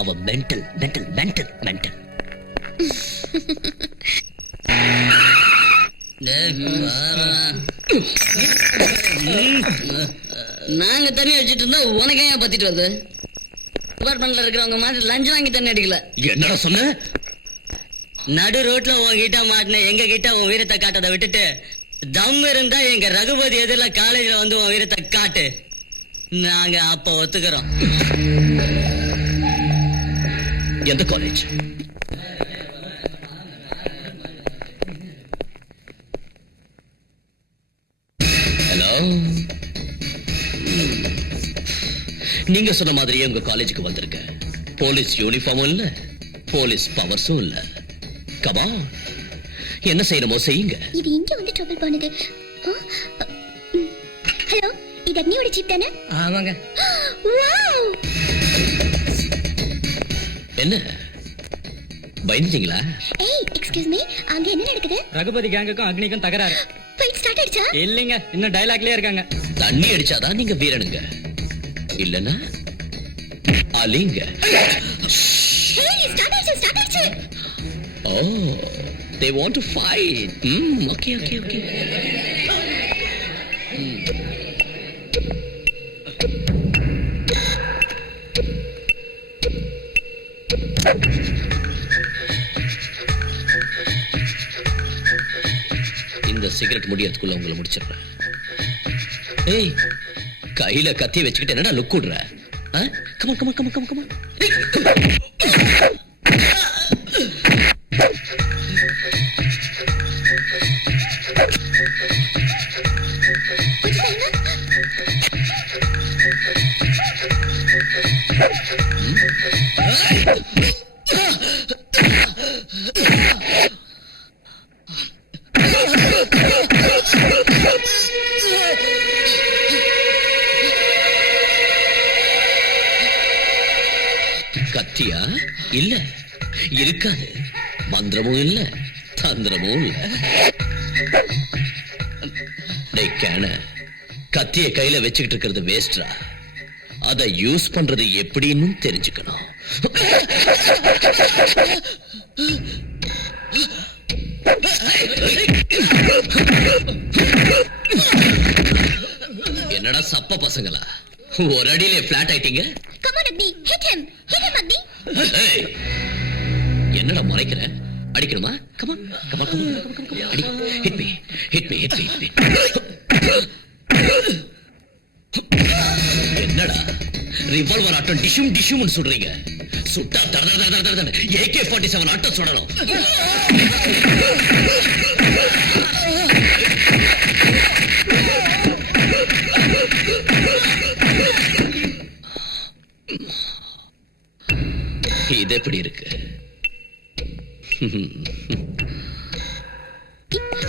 அவ மென்டல். நாங்க தண்ணி அடிச்சிட்டு இருந்தா உனக்கு ஏன் பத்திட்டு வருது? டிபார்ட்மெண்ட்ல இருக்கிறவங்க மாதிரி லஞ்சம் வாங்கி தண்ணி அடிக்கல. என்னடா சொன்ன? நடு ரோட்ல உங்ககிட்ட மாட்டின எங்க கிட்ட உன் வீரத்தை காட்டதை விட்டுட்டு தம் இருந்தா எங்க ரகுபதி எதிரில காலேஜ்ல வந்து உன் வீரத்தை காட்டு. நாங்க அப்ப ஒத்துக்கிறோம். எந்த காலேஜ்? ஹலோ, நீங்க சொன்ன மாதிரியே உங்க காலேஜுக்கு வந்திருக்க. போலீஸ் யூனிஃபார்மும் இல்ல, போலீஸ் பவர்ஸும் இல்ல. கமா, என்ன செய்யணுமோ செய்யுங்க. இது இங்க வந்து ட்ரபிள் பண்ணுது. ஹலோ, இது அக்னியோட ஜீப் தானே? ஆமாங்க. வாவ், என்ன பயந்துட்டீங்களா? ஏய் எக்ஸ்கியூஸ் மீ, அங்க என்ன நடக்குது? ரகுபதி கேங்குக்கும் அக்னிக்கும் தகராறு. ஃபைட் ஸ்டார்ட் ஆயிடுச்சா? இல்லைங்க, இன்னும் டயலாக்லயே இருக்காங்க. தண்ணி அடிச்சாதான் நீங்க வீரனுங்க, இல்லன்னா அலிங்க. ஏய் ஸ்டார்ட் ஆயிடுச்சு. Oh, they want to fight. Okay. Cigarette முடியறதுக்குள்ள உங்களை முடிச்சிடுறேன். ஏய், கையில கத்திய வச்சுக்கிட்டு என்னடா லுக் விடுற? கமா கமா கமா கமா கமா. கத்தியா? இல்ல, இருக்காது. மந்திரமும் இல்ல, தந்திரமும் இல்ல. டேய் கேன, கத்திய கையில வச்சுக்கிட்டு இருக்கிறது வேஸ்ட்ரா. அதை யூஸ் பண்றது எப்படின்னு தெரிஞ்சுக்கணும். என்னடா சப்ப பசங்களா, ஒரு அடியிலே பிளாட் ஆயிட்டீங்க. Come on, Agni. Hit him. Hit him, Agni. ஏய், என்னடா முறைக்கிற? அடிக்கணுமா? கமா கமா கமா அடி. Hit me hit me hit me hit me. என்னடா ரிவால்வர் ஆட்டம் டிஷும் டிஷும்னு சொல்றீங்க? சுட்டா தட தட தட தட தட AK-47 ஆட்டம் சுடணும். இது எப்படி இருக்கு?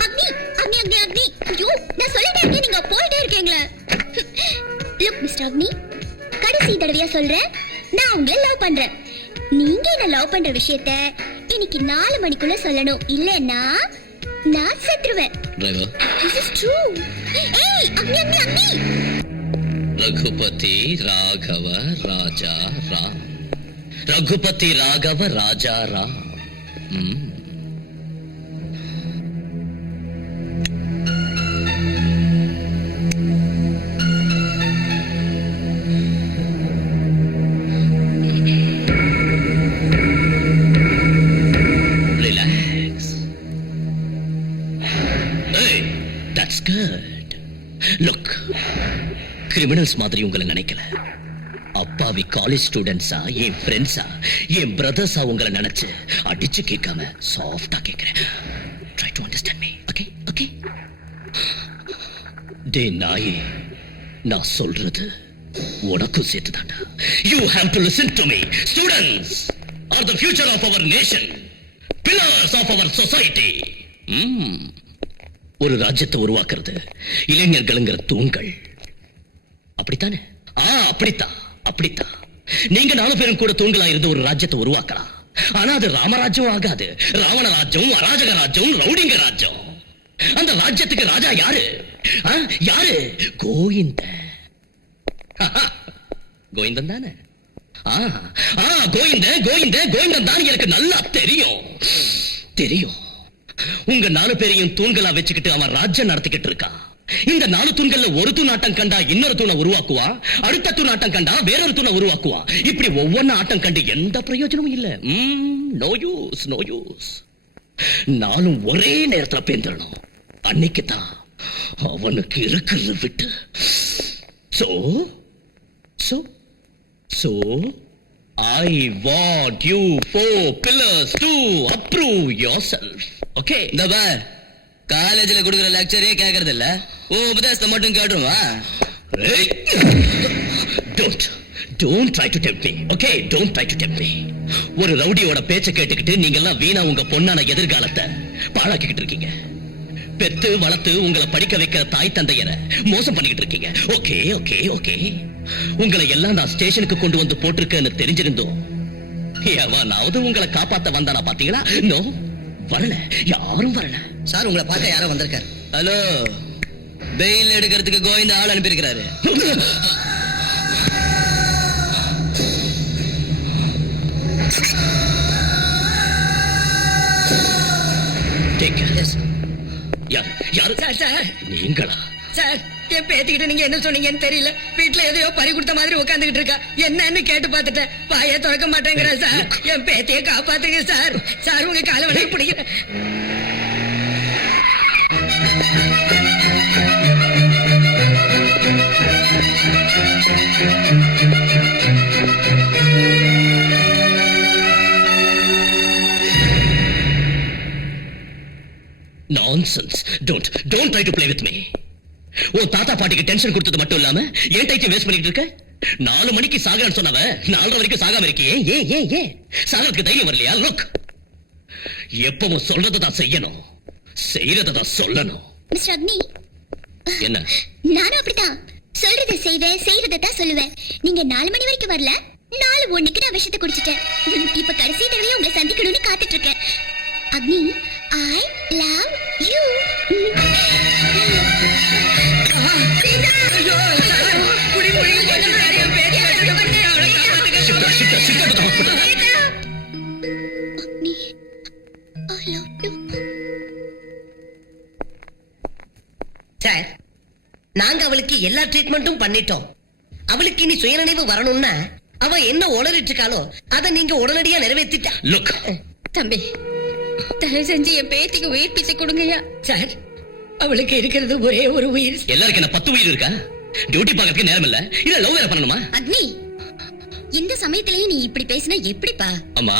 அக்னி அக்னி அக்னி அக்னி. ஐயோ, நான் சொல்லிட்டே இருக்கேன், நீங்க போயிட்டே இருக்கீங்களே. லுக் மிஸ்டர் அக்னி, கடைசி தடவையா சொல்றேன், நான் உங்களை லவ் பண்றேன். நீங்க என்ன லவ் பண்ற விஷயத்த இன்னைக்கு 4 மணிக்குள்ள சொல்லணும். இல்லன்னா நான் செத்துருவேன். Driver, This is true. ஏய் Agni Agni Agni. Raghupati Raghava Raja Ram. Raghupati Raghava Raja Ram. Relax. Hey, that's good. Look, criminals மாதிரி உங்களை நினைக்கல. அப்பாவி காலேஜ் ஸ்டூடெண்ட்ஸா, என் ஃப்ரெண்ட்ஸா, என் பிரதர்ஸா உங்களை நினைச்சு அடிச்சு கேட்காம சாஃப்டா கேட்கிறேன். Try to understand me. Okay okay. டே நாயே, நான் சொல்றது உனக்கும் சேர்த்துதான்டா. You have to listen to me. Students are the future of our nation, pillars of our society. ஒரு ராஜ்யத்தை உருவாக்குறது இளைஞர்களுங்கிற தூண்கள். அப்படித்தானே? அப்படித்தான் அப்படித்தான். நீங்க 4 பேரும் கூட தூண்களா இருந்து ஒரு ராஜ்யத்தை உருவாக்கலாம். ஆனா அது ராமராஜ்யம் ஆகாது. ராவண ராஜ்யம், அராஜக ராஜ்யம், ரவுடிங்க ராஜ்யம். அந்த ராஜ்யத்துக்கு ராஜா யாரு? யாரு? கோவிந்தன். கோவிந்தன் தானே? கோவிந்தன் தான் எனக்கு நல்லா தெரியும் தெரியும். உங்க 4 பேரையும் தூண்களா வச்சுக்கிட்டு அவன் ராஜ்யம் நடத்திக்கிட்டு இருக்கான். இந்த 4 தூண்கள்ல ஒரு தூண் ஆட்டம் கண்டா இன்னொரு தூணை உருவாக்குவா, அடுத்த தூண் ஆட்டம் கண்டா வேறொரு தூணை உருவாக்குவா. இப்படி ஒவ்வொன்னு ஆட்டம் கண்டு எந்த பிரயோஜனமும் இல்ல. No use no use. 4 ஒரே நேரத்துல பேந்தரணும். அன்னைக்குதான் அவனுக்கு இருக்கிறது விட்டு. So I want you 4 pillars to approve yourself. Okay? இந்த பார், காலேஜ்ல கொடுக்குற லெக்சரே கேக்குறது இல்ல, உபதேசத்தை மட்டும் கேட்டுருவா. Don't try to tempt me. Okay? Don't try to tempt me. ஒரு ரவுடியோட பேச்ச கேட்டுக்கிட்டு நீங்க எல்லாம் வீணா உங்க பொண்ணான எதிர்காலத்தை பாழாக்கிட்டு இருக்கீங்க. பெத்து வளர்த்து உங்களை படிக்க வைக்கிற தாய் தந்தையரை மோசம் பண்ணிக்கிட்டு இருக்கீங்க. Okay okay okay. உங்களை எல்லாம் நான் ஸ்டேஷனுக்கு கொண்டு வந்து போட்டிருக்கேன்னு தெரிஞ்சிருந்தோம் எவனாவது உங்களை காப்பாத்த வந்தானா பாத்தீங்களா? நோ, வரல, யாரும் வரல. சார், உங்களை பார்க்க யாரோ வந்திருக்காரு. ஹலோ, பெயில் எடுக்கிறதுக்கு கோவிந்த ஆள் அனுப்பியிருக்கிறாரு. யாரு? சார் நீங்களா? சார், என் பேத்திக்கிட்ட நீங்க என்ன சொன்னீங்கன்னு தெரியல. வீட்டுல எதையோ பறி கொடுத்த மாதிரி உட்காந்துக்கிட்டு இருக்கா. என்னன்னு கேட்டு பார்த்துட்டேன், வாயை திறக்க மாட்டேங்கிறேன். சார், என் பேத்தியை காப்பாத்துங்க சார். சார், உங்க காலை வலி பிடிக்கிறேன். Nonsense. Don't try to play with me. உன் தாத்தா பாட்டிக்கு டென்ஷன் கொடுத்தது மட்டும் இல்லாம ஏன் டைத்தை வேஸ்ட் பண்ணிட்டு இருக்க? 4 மணிக்கு சாகறன்னு சொன்னவ 4:30 வரைக்கும் சாகாம இருக்கியே. ஏன் சாகிறதுக்கு தைரியம் வரலையா? லுக், எப்பவும் சொல்றதை தான் செய்யணும், செய்யறதை தான் சொல்லணும். மிஸ்டர் அக்னி, என்ன? நானும் அப்படித்தான். சொல்றதை செய்வேன், செய்யறதை தான் சொல்லுவேன். நீங்க 4 மணி வரைக்கும் வரல, 4:01 நான் விஷத்தை குடிச்சிட்டேன். இப்ப கடைசி தடவை உங்களை சந்திக்கணும்னு காத்துட்டு இருக்கேன். அக்னி, I love you. சார், நாங்க அவளுக்கு எல்லா ட்ரீட்மெண்ட்டும் பண்ணிட்டோம். அவளுக்கு இனி சுயநினைவு வரணும்னா அவ என்ன உளறிட்டு இருக்காளோ அதை நீங்க உடனடியா நிறைவேற்றிட்டா. லுக் தம்பி, தயவு செஞ்சு என் பேத்திக்கு உயிர் பிச்சை கொடுங்கய்யா. சார், அவளுக்கு இருக்கிறது ஒரே ஒரு உயிர். எல்லாருக்கும் என்ன 10 உயிர் இருக்கா? டியூட்டி பார்க்கறதுக்கு நேரம் இல்ல, இல்ல லவ் வேற பண்ணணுமா? அக்னி, இந்த சமயத்திலேயே நீ இப்படி பேசினா எப்படிப்பா? அம்மா,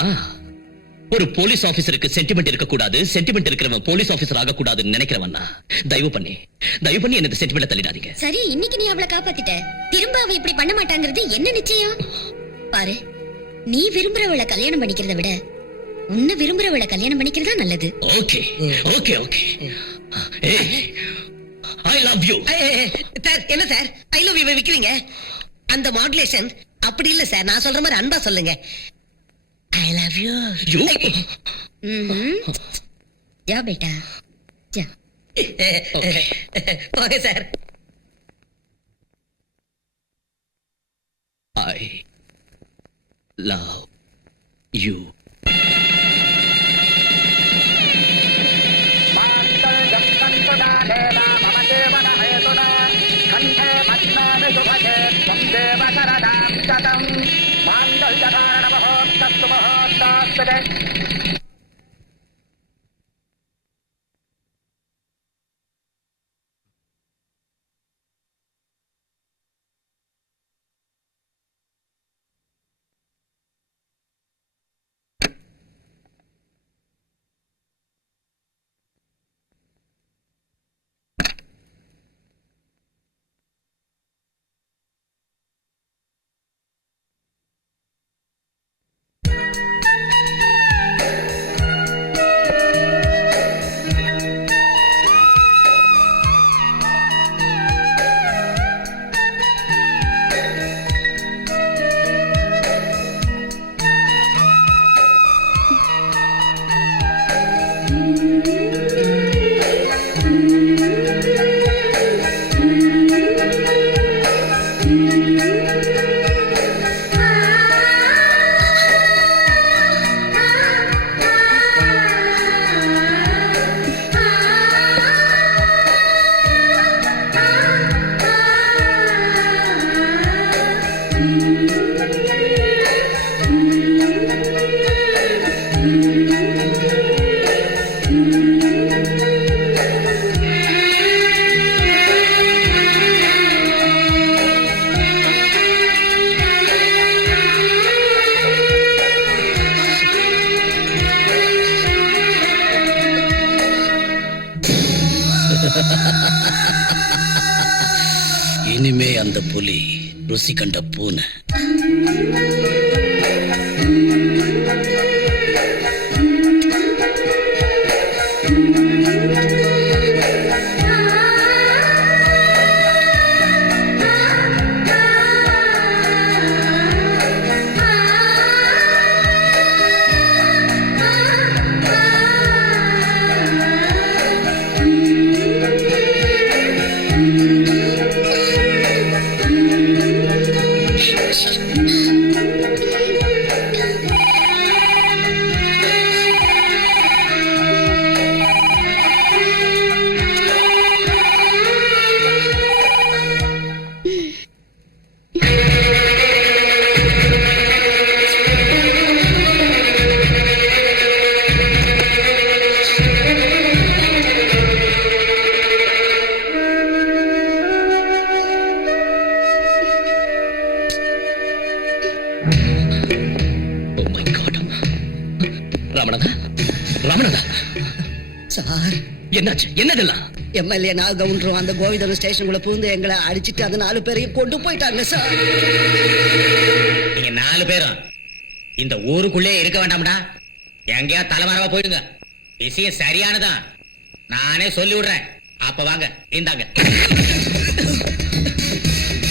ஒரு போலீஸ் ஆபீசருக்கு சென்டிமெண்ட் இருக்க கூடாது, சென்டிமெண்ட் இருக்கிறவன் போலீஸ் ஆபீசர் ஆக கூடாதுன்னு நினைக்கிறவன் தயவு பண்ணி என்ன சென்டிமெண்ட் தள்ளிடாதீங்க. சரி, இன்னைக்கு நீ அவளை காப்பாத்திட்ட, திரும்ப அவ இப்படி பண்ண மாட்டாங்கிறது என்ன நிச்சயம்? பாரு, நீ விரும்புறவளை கல்யாணம் பண்ணிக்கிறத விட உன்னை விரும்புறவளை கல்யாணம் பண்ணிக்கிறதா நல்லது. Okay okay okay. I love you. Sir, என்ன சார் ஐ லவ் யூ விக்கிறீங்க? அந்த மாடுலேஷன் அப்படி இல்ல சார், நான் சொல்ற மாதிரி அன்பா சொல்லுங்க. I love you. யூ ஜா பேட்டா ஜா. Okay sir. I love you. இனிமே அந்த புலி ருசி கண்ட பூனை. ராமநாதா, ராமநாதா, சார் என்னாச்சு? என்னதெல்லாம்? எம்எல்ஏ நாகவுண்டரும் அந்த கோவிந்தன் ஸ்டேஷனுக்குள்ள பூந்து எங்களை அடிச்சிட்டு அந்த 4 பேரையும் கொண்டு போயிட்டாங்க சார். நீங்க 4 பேரும் இந்த ஊருக்குள்ளே இருக்க வேண்டாம்டா, எங்கேயா தலைமறைவா போயிடுங்க. விஷயம் சரியானதான், நானே சொல்லி விடுறேன். அப்ப வாங்க, இந்தாங்க.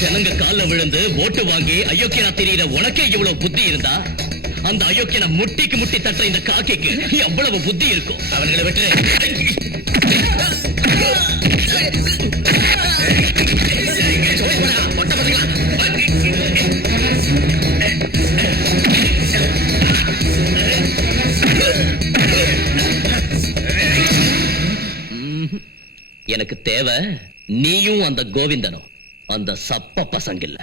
ஜனங்க கால்ல விழுந்து ஓட்டு வாங்கி அயோக்கியனா தெரியுற உனக்கே இவ்வளவு புத்தி இருந்தா, அந்த அயோக்கியனை முட்டிக்கு முட்டி தட்டுற இந்த காக்கிக்கு எவ்வளவு புத்தி இருக்கும்? அவர்களை விட்டு எனக்கு தேவை நீயும் அந்த கோவிந்தனும், அந்த சப்ப பசங்க இல்ல.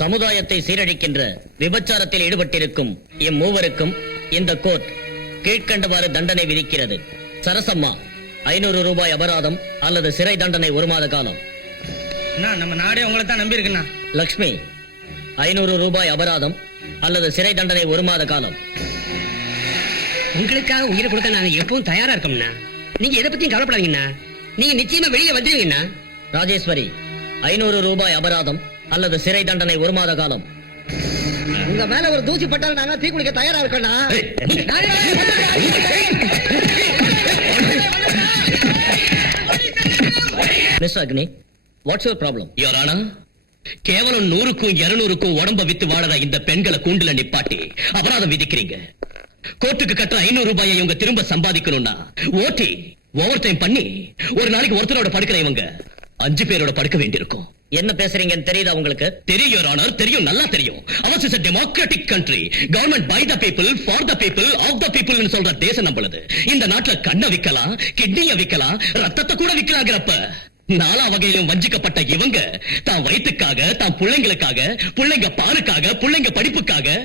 சமுதாயத்தை சீரழிக்கின்ற விபச்சாரத்தில் ஈடுபட்டிருக்கும் இம்மூவருக்கும் இந்த கோர்ட் கீழ்க்கண்டவாறு தண்டனை விதிக்கிறது. சரசம்மா 500 ரூபாய் அபராதம் அல்லது சிறை தண்டனை 1 மாத காலம். நம்ம நாடே உங்களை தான் நம்பி இருக்குண்ணா. லக்ஷ்மி 500 ரூபாய் அபராதம் அல்லது சிறை தண்டனை 1 மாத காலம். உங்களுக்காக உயிரை கொடுக்க நாங்க எப்பவும் தயாரா இருக்கோம்னா, நீங்க எதை பத்தியும் கவலைப்படாதீங்கண்ணா. நீங்க நிச்சயமா வெளியில வந்துருவீங்கண்ணா. ராஜேஸ்வரி 500 ரூபாய் அபராதம் அல்லது சிறை தண்டனை 1 மாத காலம். உங்க மேல ஒரு தூசி பட்டாலும் நாங்க தீ குளிக்க தயாரா இருக்கோம்னா. Mister Agni, what's your problem? Your honour, கேவலம் 100க்கும் 200க்கும் உடம்ப வித்து வாழற இந்த பெண்களை கூண்டுல நிப்பாட்டி அபராதம் விதிக்கிறீங்க. கோர்ட்டுக்கு கட்டுற 500 ரூபாயை இவங்க திரும்ப சம்பாதிக்கணும்னா ஓட்டி ஓவர் டைம் பண்ணி ஒரு நாளைக்கு ஒருத்தரோட படுக்கிற இவங்க 5 பேரோட படுக்க வேண்டியிருக்கும். என்ன பேசுறீங்கன்னு தெரியுதா உங்களுக்கு? தெரியும் யுவர் ஆனர், தெரியும், நல்லா தெரியும். Ours is a democratic country. Government by the people, for the people, of the people ன்னு சொல்ற தேசம் நம்மளுது. இந்த நாட்டுல கண்ணை விக்கலாம், கிட்னிய விக்கலாம், ரத்தத்தை கூட விக்கலாங்கிறப்ப நாலா வகையிலும் வஞ்சிக்கப்பட்ட இவங்க தான் வயிற்றுக்காக, தான் பிள்ளைங்களுக்காக, பிள்ளைங்க பாலுக்காக, பிள்ளைங்க படிப்புக்காக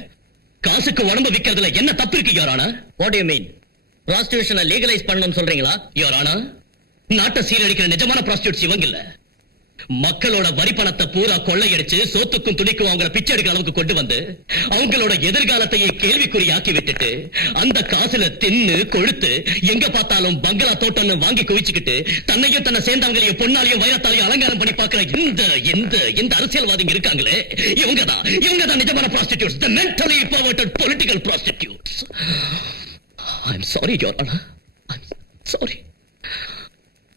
காசுக்கு உடம்பு விக்கிறதுல என்ன தப்பு இருக்கு your honour? What you mean? ப்ராஸ்டிடியூஷனை லீகலைஸ் பண்ணணும்னு சொல்றீங்களா? யுவர் ஆனர், நாட்டை சீரழிக்கிற நிஜமான ப்ராஸ்டியூட்ஸ் இவங்க இல்ல. மக்களோட வரி பணத்தை பூரா கொள்ளையடிச்சு சோத்துக்கும் துணிக்கும் அவங்கள பிச்சை எடுக்கிற அளவுக்கு கொண்டு வந்து அவங்களோட எதிர்காலத்தையே கேள்விக்குறியாக்கி விட்டுட்டு அந்த காசுல தின்னு கொழுத்து எங்க பார்த்தாலும் பங்களா தோட்டம்னு வாங்கி குவிச்சுக்கிட்டு தன்னையும் தன்னை சேர்ந்தவங்களையும் பொன்னாலையும் வைரத்தாலையும் அலங்காரம் பண்ணி பார்க்கிற இந்த அரசியல்வாதிங்க இருக்காங்களே, இவங்கதான் நிஜமான prostitutes, the mentally perverted political prostitutes. I'm sorry, Your Honor. I'm sorry.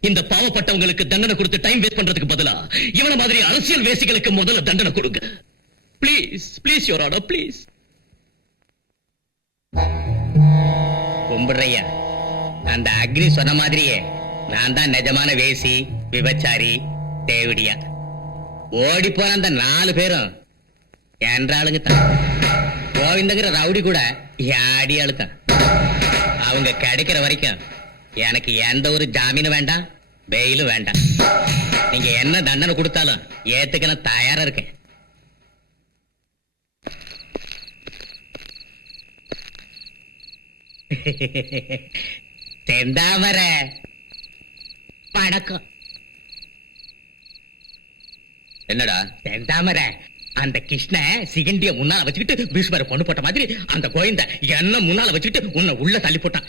இந்த பாவப்பட்டவங்களுக்கு தண்டனை கொடுத்து டைம் வேஸ்ட் பண்றதுக்கு பதிலா இவன மாதிரி அரசியல் வேசிகளுக்கு முதல்ல தண்டனை கொடுங்க. Please, please your honour, please. கும்பிடுறையா. அந்த அக்னி சொன்ன மாதிரியே நான் தான் நிஜமான வேசி, விபச்சாரி, தேவடியா. ஓடி போன அந்த 4 பேரும் என்றாளுங்க தான். கோவிந்தங்கிற ரவுடி கூட யாடி அழுத்தான். அவங்க கிடைக்கிற வரைக்கும் எனக்கு எந்த ஒரு ஜாமீனும் வேண்டாம், பெயிலும் வேண்டாம். நீங்க என்ன தண்டனை கொடுத்தாலும் ஏத்துக்க நான் தயாரா இருக்கேன். செந்தாமர வணக்கம். என்னடா செந்தாமர, அந்த கிருஷ்ண சிகண்டிய முன்னால வச்சுக்கிட்டு பீஷ்மரை பொண்ணு போட்ட மாதிரி அந்த கோவிந்த என்ன முன்னால வச்சுக்கிட்டு உன்னை உள்ள தள்ளி போட்டான்.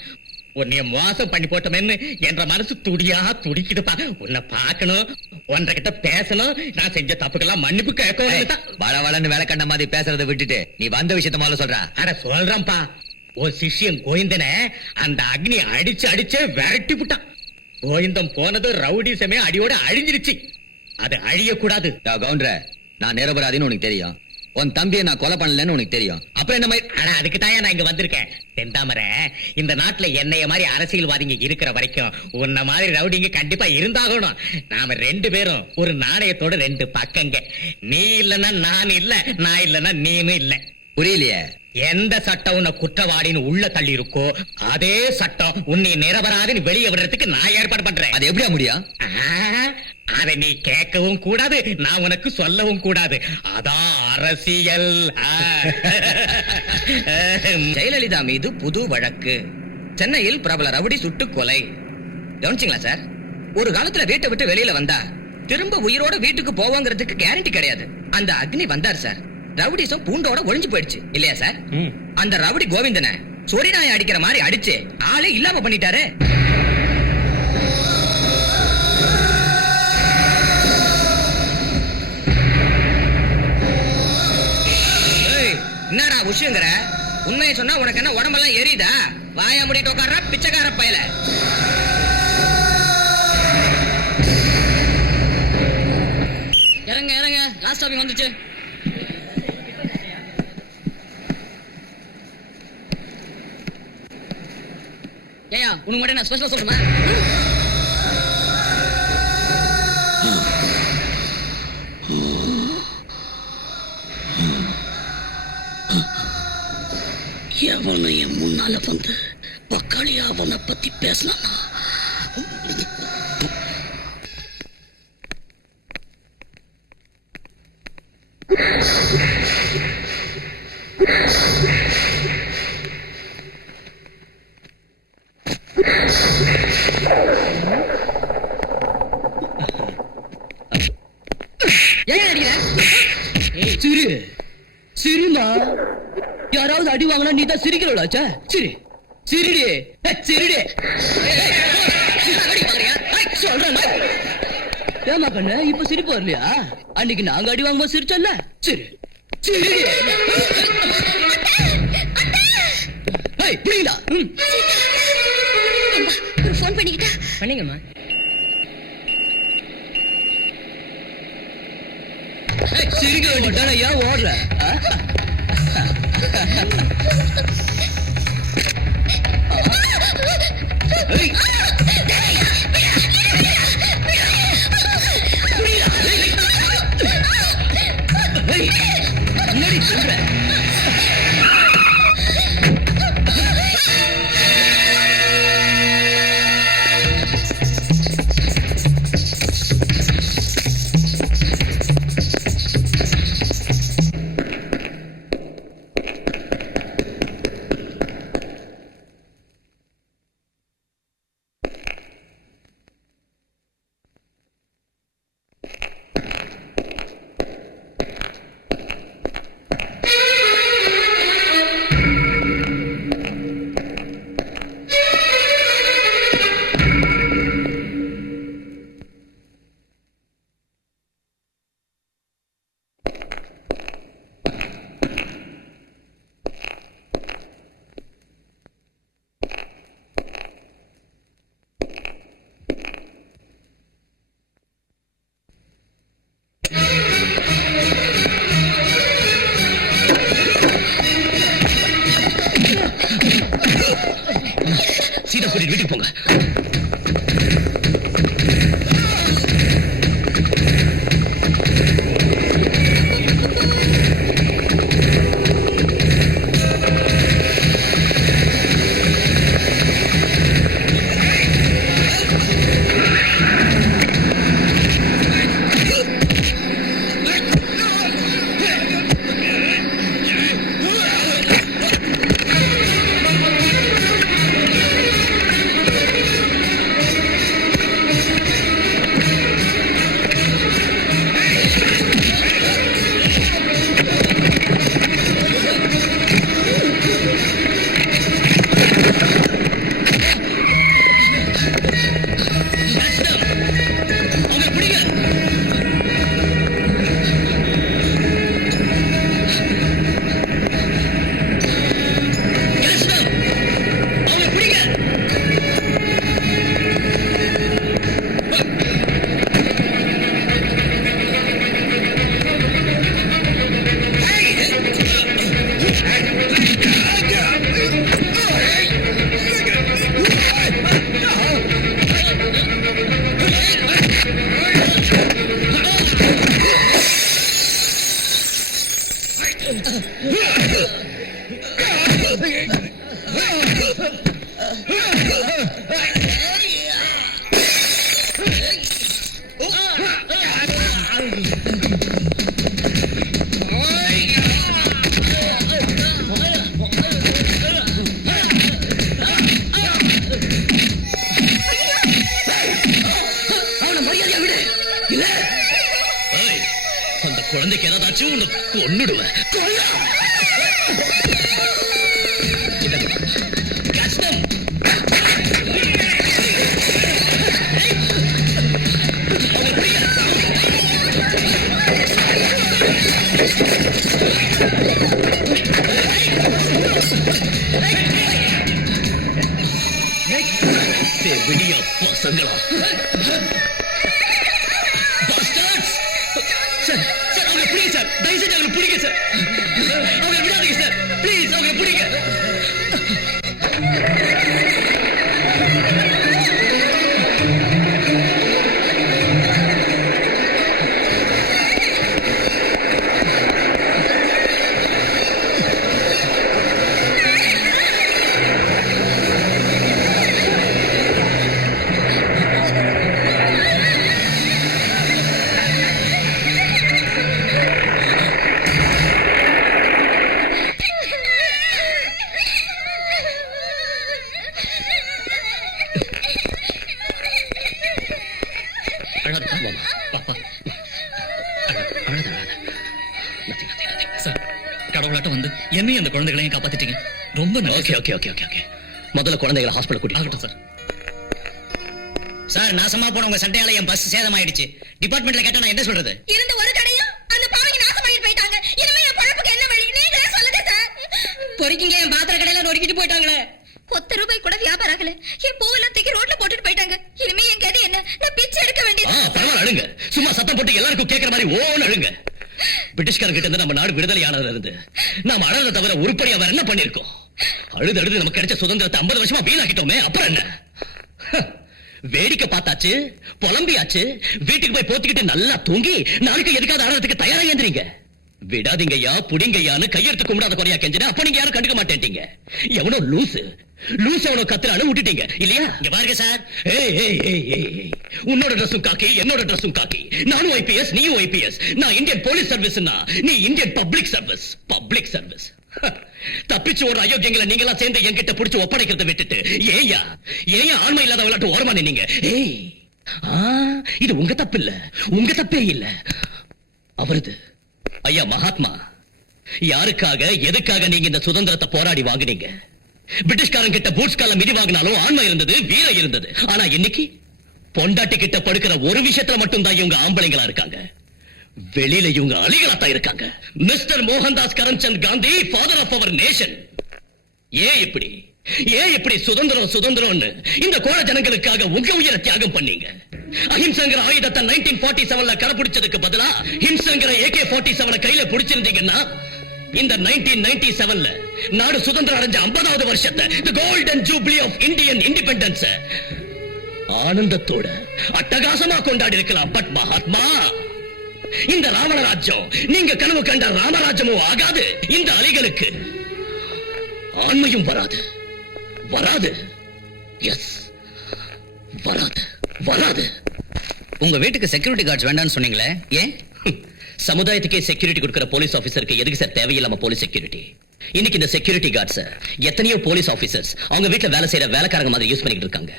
உன்னைய மோசம் பண்ணி போட்டோமேன்னு என்ற மனசு துடியா துடிக்குதுப்பா. உன்னை பார்க்கணும், ஒன்றை கிட்ட பேசணும், நான் செஞ்ச தப்புக்கெல்லாம் மன்னிப்பு கேட்கணும். வள வளன்னு வேலை கண்ட மாதிரி பேசுறதை விட்டுட்டு நீ வந்த விஷயத்த முதல்ல சொல்ற. அட சொல்றேன்ப்பா, ஒரு சிஷ்யன் கோவிந்தனை அந்த அக்னி அடிச்சே விரட்டி விட்டான். கோவிந்தம் போனது ரவுடி சமயம் அடியோட அழிஞ்சிருச்சு. அது அழியக்கூடாது. கவுண்டர, நான் நிரபராதின்னு உனக்கு தெரியும். உன் தம்பியை நான் கொலை பண்ணலன்னு உனக்கு தெரியும். அப்புறம் என்ன மாதிரி? ஆனா அதுக்கு தான் நான் இங்க வந்திருக்கேன். செந்தாமர, இந்த நாட்டுல என்னைய மாதிரி அரசியல்வாதிங்க இருக்கிற வரைக்கும் உன்ன மாதிரி ரவுடிங்க கண்டிப்பா இருந்தாகணும். நாம 2 பேரும் ஒரு நாணயத்தோட 2 பக்கங்க. நீ இல்லன்னா நான் இல்ல, நான் இல்லன்னா நீனும் இல்ல. புரியலையே. எந்த சட்டம் உன்னை குற்றவாளின்னு உள்ள தள்ளி இருக்கோ அதே சட்டம் உன்னை நிரபராதின்னு வெளியே விடுறதுக்கு நான் ஏற்பாடு பண்றேன். அது எப்படியா முடியும்? அதை நீ கேட்கவும் கூடாது, நான் உனக்கு சொல்லவும் கூடாது. அதான் அரசியல். ஜெயலலிதா மீது புது வழக்கு. சென்னையில் பிரபல ரவுடி சுட்டு கொலை. கவனிச்சிங்களா சார்? ஒரு காலத்துல வீட்டை விட்டு வெளியில வந்தா திரும்ப உயிரோட வீட்டுக்கு போவாங்கிறதுக்கு கேரண்டி கிடையாது. அந்த அக்னி வந்தார் சார், ரவுடிசம் பூண்டோட ஒளிஞ்சு போயிடுச்சு இல்லையா சார்? அந்த ரவுடி கோவிந்தனை சொரி நாயை அடிக்கிற மாதிரி அடிச்சு ஆளே இல்லாம பண்ணிட்டாரு. என்னடா விஷயங்கிற? உண்மையை சொன்னா உனக்கு என்ன உடம்பெல்லாம் எரியுதா? வாயா முடிட்டு உட்கார்ற பிச்சைக்கார பயல. இறங்க இறங்க, லாஸ்ட் ஸ்டாப்பிங் வந்துச்சு. ஏயா, உனக்கு மட்டும் நான் ஸ்பெஷலா சொல்றேன். எவனை என் முன்னால வந்து பக்காளியா அவனை பத்தி பேசினானா சிரி சிரிமா, யாராவது அடி வாங்கினா நீ தான் சிரிக்கிறவளாச்சா? சிரி சிரிடி சிரிடி சொல்றேன். ஏமா கண்ணு, இப்ப சிரிப்பு வரலையா? அன்னைக்கு நாங்க அடி வாங்கும்போது சிரிச்சோம்ல. சரி சிரிடி. புரியுதா? போன் பண்ணிக்கிட்டா பண்ணீங்கம்மா. சிரிக்க வேண்டியதானே, ஏன் ஓடுற? என்னடி சொல்ற? கூட்டிட்டு வீட்டுக்கு போங்க. ஏய், அந்த குழந்தைக்கு ஏதாச்சும் உன்னை கொன்னுடுவேன். Catch them. விடிய பசங்களா. Bastards! சார் சார் அவங்களை பிடிங்க சார், தயவு செஞ்சு அவங்களை பிடிங்க சார், அவங்களை விடாதீங்க சார், ப்ளீஸ் அவங்களை பிடிங்க. சார், கடவுளாட்டம் வந்து என்னையும் அந்த குழந்தைகளையும் காப்பாத்திட்டீங்க. ரொம்ப நன்றி. Okay okay okay okay okay முதல்ல குழந்தைகளை ஹாஸ்பிடல் கூட்டிட்டு ஆகட்டும் சார். சார், நாசமா போன உங்க சட்டையால என் பஸ் சேதமாயிடுச்சு. டிபார்ட்மெண்ட்ல கேட்டா நான் என்ன சொல்றது? இருந்த ஒரு கடையும் அந்த பாவங்க நாசம் பண்ணிட்டு போயிட்டாங்க. இனிமே என் பொழப்புக்கு என்ன வழி? நீங்களே சொல்லுங்க சார். பொறுக்கிங்க, என் பாத்திர கடையில நொறுக்கிட்டு போயிட்டாங்களே. ₹1 கூட வியாபாரம் ஆகல. என் பூவெல்லாம் தூக்கி ரோட்ல போட்டுட்டு போயிட்டாங்க. இனிமே என் கதை என்ன? நான் பிச்சை எடுக்க வேண்டியது. பரவாயில்ல அழுங்க, சும்மா சத்தம் போட்டு எல்லாருக்கும் கேட்கிற மாதிரி ஓன்னு அழுங்க. பிரிட்டிஷ்காரங்க கிட்ட இருந்து நம்ம நாடு விடுதலை ஆனதுல இருந்து நாம அழறத தவிர உருப்படியா வேற என்ன பண்ணிருக்கோம்? அழுது அழுது நமக்கு கிடைச்ச சுதந்திரத்தை 50 வருஷமா வீணாக்கிட்டோமே, அப்புறம் என்ன? வேடிக்கை பார்த்தாச்சு, புலம்பியாச்சு, வீட்டுக்கு போய் போத்திக்கிட்டு நல்லா தூங்கி நாளைக்கு எதுக்காவது அழறதுக்கு தயாரா ஏந்திரீங்க. விடாதீங்கய்யா, புடிங்கய்யான்னு கையெடுத்து கும்பிடாத குறையா கெஞ்சினா அப்ப நீங்க யாரும் கண்டுக்க மாட்டேன்ட்டீங்க. எவனோ லூசு அவனோ கத்துறான்னு விட்டுட்டீங்க இல்லையா? இங்க பாருங்க சார், ஏய் ஏய் ஏய் ஏய், உன்னோட ட்ரெஸ்ஸும் காக்கி, என்னோட ட்ரெஸ்ஸும் காக்கி. நானும் ஐபிஎஸ், நீயும் ஐபிஎஸ். நான் இந்தியன் போலீஸ் சர்வீஸ்னா நீ Indian public service. Public service. தப்பிச்சு ஒரு அயோக்கியங்களை நீங்களா சேர்ந்து என்கிட்ட புடிச்சு ஒப்படைக்கிறத விட்டுட்டு ஏயா ஆண்மை இல்லாத விளையாட்டு ஓரமா நின்னீங்க. ஏய், இது உங்க தப்பு இல்ல, உங்க தப்பே இல்ல, அவரது. ஐயா மகாத்மா, யாருக்காக எதுக்காக நீங்க இந்த சுதந்திரத்தை போராடி வாங்குனீங்க? பிரிட்டிஷ்காரன் கிட்ட பூட்ஸ் கால மிதி வாங்கினாலும் ஆண்மை இருந்தது, வீரம் இருந்தது. ஆனா இன்னைக்கு பொண்டாட்டி கிட்ட படுக்கிற ஒரு விஷயத்துல மட்டும்தான் இவங்க ஆம்பளைங்களா இருக்காங்க. வெளியில இவங்க அலிகளாத்தான் இருக்காங்க. Mister Mohandas Karamchand Gandhi, father of our nation. ஏன் இப்படி சுதந்திரம் சுதந்திரம்னு இந்த கோர ஜனங்களுக்காக உங்க உயிரை தியாகம் பண்ணீங்க? அஹிம்சங்கிற ஆயுதத்தை 1947ல கடைபிடிச்சதுக்கு பதிலா ஹிம்சங்கிற AK-47 கையில பிடிச்சிருந்தீங்கன்னா இந்த 1997ல நாடு சுதந்திரம் அடைஞ்ச 50வது வருஷத்தை the golden jubilee of Indian independence ஆனந்தத்தோட அட்டகாசமா கொண்டாடி இருக்கலாம். பட் மகாத்மா, இந்த ராவண ராஜ்யம் நீங்க கனவு கண்ட ராமராஜ்யமும் ஆகாது. இந்த அலைகளுக்கு ஆண்மையும் வராது. வராது. எஸ், வராது. வராது. உங்க வீட்டுக்கு செக்யூரிட்டி கார்ட்ஸ் வேண்டாம்னு சொன்னீங்களே, ஏன்? சமுதாயத்துக்கே செக்யூரிட்டி கொடுக்கிற போலீஸ் ஆபீசருக்கு எதுக்கு சார் தேவையில்லாம போலீஸ் செக்யூரிட்டி? இன்னைக்கு இந்த செக்யூரிட்டி கார்ட்ஸ் எத்தனையோ போலீஸ் ஆபீசர்ஸ் அவங்க வீட்டுல வேலை செய்யற வேலைக்காரங்க மாதிரி யூஸ் பண்ணிட்டு இருக்காங்க.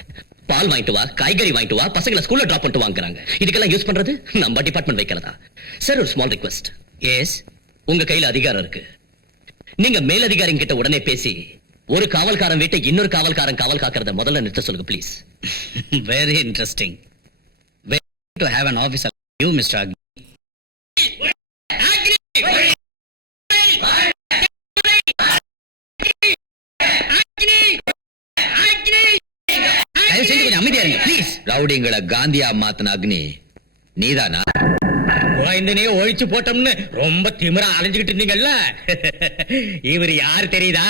பால் வாங்கிட்டு வா, காய்கறி வாங்கிட்டு வா, பசங்களை ஸ்கூல்ல டிராப் பண்ணிட்டு வாங்குறாங்க. இதுக்கெல்லாம் யூஸ் பண்றது நம்ம டிபார்ட்மெண்ட் வைக்கிறதா? சார், ஒரு ஸ்மால் ரிக்வெஸ்ட். எஸ். உங்க கையில அதிகாரம் இருக்கு. நீங்க மேலதிகாரிங்க கிட்ட உடனே பேசி ஒரு காவல்காரன் வீட்டை இன்னொரு காவல்காரன் காவல் காக்கிறத முதல்ல நிறுத்த சொல்லுங்க please. Very interesting. To have an officer like you, Mr. Agni. தயவு செஞ்சு கொஞ்சம் அமைதியா இருங்க ப்ளீஸ். ரவுடிங்களை காந்தியா மாத்தின அக்னி நீதானா? கோயந்தனையே ஒழிச்சு போட்டோம்னு ரொம்ப திமிரா அலைஞ்சுகிட்டு இருந்தீங்கல்ல. இவர் யாரு தெரியுதா?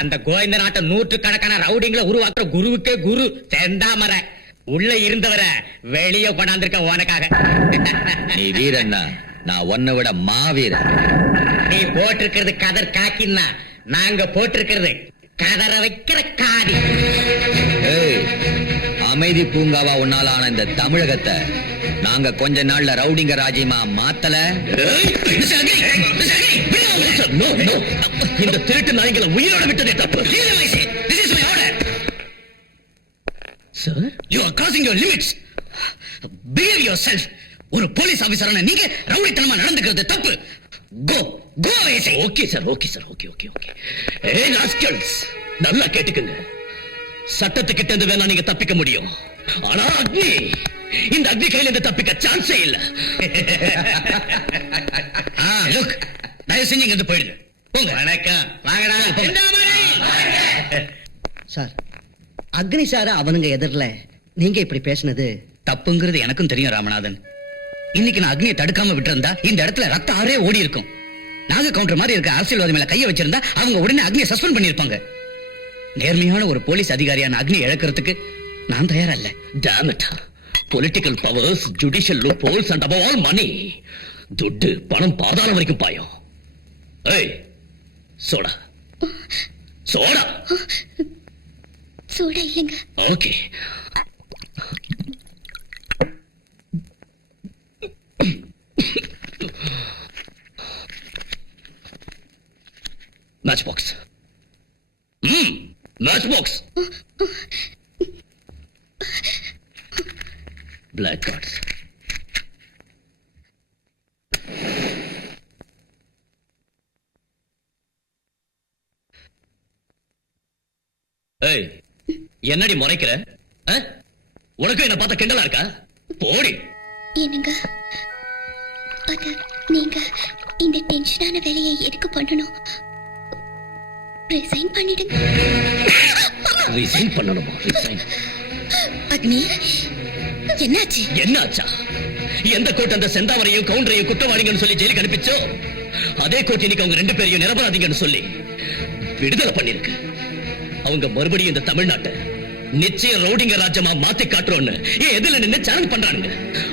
அந்த கோயந்த நாட்டை நூற்றுக்கணக்கான ரவுடிங்களை உருவாக்குற குருவுக்கே குரு செந்தாமர. உள்ள இருந்தவரை வெளியே கொண்டாந்திருக்க உனக்காக. நீ வீரன்னா, நான் உன்னை விட மாவீரன். நீ போட்டிருக்கிறது கதர் காக்கின்னா, நாங்க போட்டிருக்கிறது கதற வைக்கிற காதி. ஏய், அமைதி பூங்காவா உன்னால ஆன இந்த தமிழகத்தை நாங்க கொஞ்ச நாள்ல ரவுடிங்க ராஜ்யமா மாத்தல. இந்த திருட்டு நாய்களை உயிரோட விட்டதே தப்பு. Sir, you are crossing your limits. Behave yourself. ஒரு போலீஸ் ஆபீசரான நீங்க ரவுடித்தனமா நடந்துக்கிறது தப்பு. Go go away. Okay sir, okay sir, okay okay okay. ஏய் ராஸ்கல்ஸ், நல்லா கேட்டுக்குங்க. சட்டத்துக்கிட்ட இருந்து வேணா நீங்க தப்பிக்க முடியும். ஆனா அக்னி, இந்த அக்னி கையில இருந்து தப்பிக்க சான்ஸே இல்ல. லுக், தயவு செஞ்சு இங்க இருந்து போயிடுங்க. போங்க. வணக்கம். வாங்கடா. சார், அக்னி சார் அவனுங்க எதிரில நீங்க இப்படி பேசினது தப்புங்கிறது எனக்கும் தெரியும் ராமநாதன். இன்னைக்கு நான் அக்னியை தடுக்காம விட்டிருந்தா இந்த இடத்துல ரத்த ஆறே ஓடி இருக்கும். நாக கவுண்டர் மாதிரி இருக்க அரசியல்வாதி மேல கைய வச்சிருந்தா அவங்க உடனே அக்னியை சஸ்பெண்ட் பண்ணிருப்பாங்க. நேர்மையான ஒரு போலீஸ் அதிகாரியான அக்னி இழக்கிறதுக்கு நான் தயாரா இல்ல. Damn it. Political powers, judicial loopholes and above all money. துட்டு பணம் பாதாளம் வரைக்கும் பாயும். ஏய், சோடா சோடா. சூட இல்லைங்க. Okay. Match box. Match box. Black cards. ஏய், என்னடி முறைக்கிற? உனக்கு என்ன பார்த்தா கிண்டலா இருக்கா? போடி. என்னங்க, அது நீங்க இந்த டென்ஷனான வேலையை எதுக்கு பண்ணணும்? ரிசைன் பண்ணிடுங்க. ரிசைன் பண்ணணுமா? ரிசைன். அக்னி, என்னாச்சு? என்னாச்சா? எந்த கோர்ட் அந்த செந்தாமரையும் கவுண்டரையும் குற்றவாளிங்கன்னு சொல்லி ஜெயிலுக்கு அனுப்பிச்சோ, அதே கோர்ட் இன்னைக்கு அவங்க ரெண்டு பேரையும் நிரபராதிங்கன்னு சொல்லி விடுதலை பண்ணிருக்கு. அவங்க மறுபடியும் இந்த தமிழ்நாட்டை நிச்சயம் ரவுடிங்க ராஜ்யமா மாத்தி காட்டுறோன்னு எதில நின்னு சேலஞ்ச் பண்றாங்க.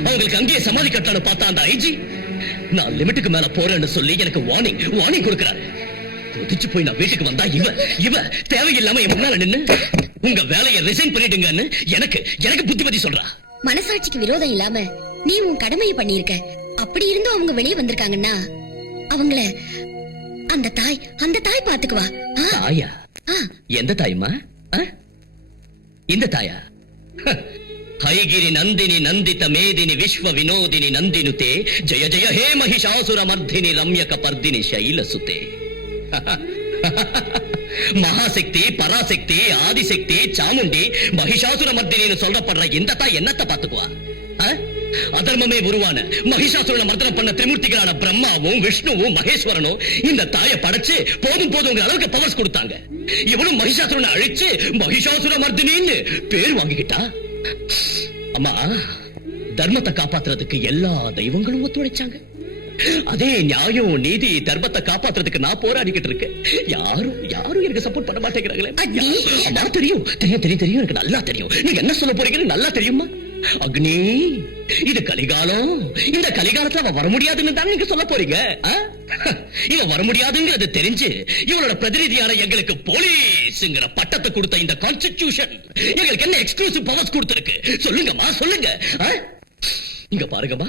அவங்களுக்கு அங்கேயே சமாதி கட்டலான்னு பார்த்தா அந்த ஐஜி நான் லிமிட்டுக்கு மேல போறேன்னு சொல்லி எனக்கு வார்னிங் கொடுக்கறாரு. கொதிச்சு போய் நான் வீட்டுக்கு வந்தா இவ தேவையில்லாம என் முன்னால நின்னு உங்க வேலையை ரிசைன் பண்ணிடுங்கன்னு எனக்கு புத்திமதி சொல்றா. மனசாட்சிக்கு விரோதம் இல்லாம நீ உன் கடமையை பண்ணிருக்க. அப்படி இருந்தும் அவங்க வெளியே வந்திருக்காங்கன்னா அவங்கள அந்த தாய் பாத்துக்குவா. தாயா? எந்த தாய்மா? இந்த தாயா? ஹைகிரி நந்தினி நந்தித மேதினி விஸ்வ வினோதினி நந்தினுதே ஜய ஜய ஹே மகிஷாசுர மர்தினி ரம்யக பர்தினி சைலசுதே. மகாசக்தி, பராசக்தி, ஆதிசக்தி, சாமுண்டி, மகிஷாசுர மர்தினின்னு சொல்லப்படுற இந்த தாய் என்னத்தை பாத்துக்குவா? அதர்மமே உருவான மகிஷாசுரனை மர்தனம் பண்ண திரிமூர்த்திகளான பிரம்மாவும் விஷ்ணுவும் மகேஸ்வரனும் இந்த தாயை படைச்சு போதும் அளவுக்கு பவர்ஸ் கொடுத்தாங்க. இவனும் மகிஷாசுரனை அழிச்சு மகிஷாசுர மர்தினின்னு பேர் வாங்கிக்கிட்டா. அம்மா, தர்மத்தை காப்பாத்துறதுக்கு எல்லா தெய்வங்களும் ஒத்துழைச்சாங்க. அதே நியாயம் நீதி தர்மத்தை காப்பாத்துறதுக்கு நான் போராடிக்கிட்டு இருக்கேன். யாரும் எனக்கு சப்போர்ட் பண்ண மாட்டேங்கிறாங்களே. அம்மா, தெரியும் எனக்கு நல்லா தெரியும். நீங்க என்ன சொல்ல போறீங்கன்னு நல்லா தெரியுமா? அக்னி, இது கலிகாலம். இந்த கலிகாலத்துல அவன் வர முடியாதுன்னு தான் நீங்க சொல்ல போறீங்க. இவன் வர முடியாதுங்கிறது தெரிஞ்சு இவளோட பிரதிநிதியான எங்களுக்கு போலீஸ்ங்கிற பட்டத்தை கொடுத்த இந்த கான்ஸ்டிடியூஷன் எங்களுக்கு என்ன எக்ஸ்க்ளூசிவ் பவர்ஸ் கொடுத்திருக்கு? சொல்லுங்கம்மா, சொல்லுங்க. இங்க பாருங்கம்மா,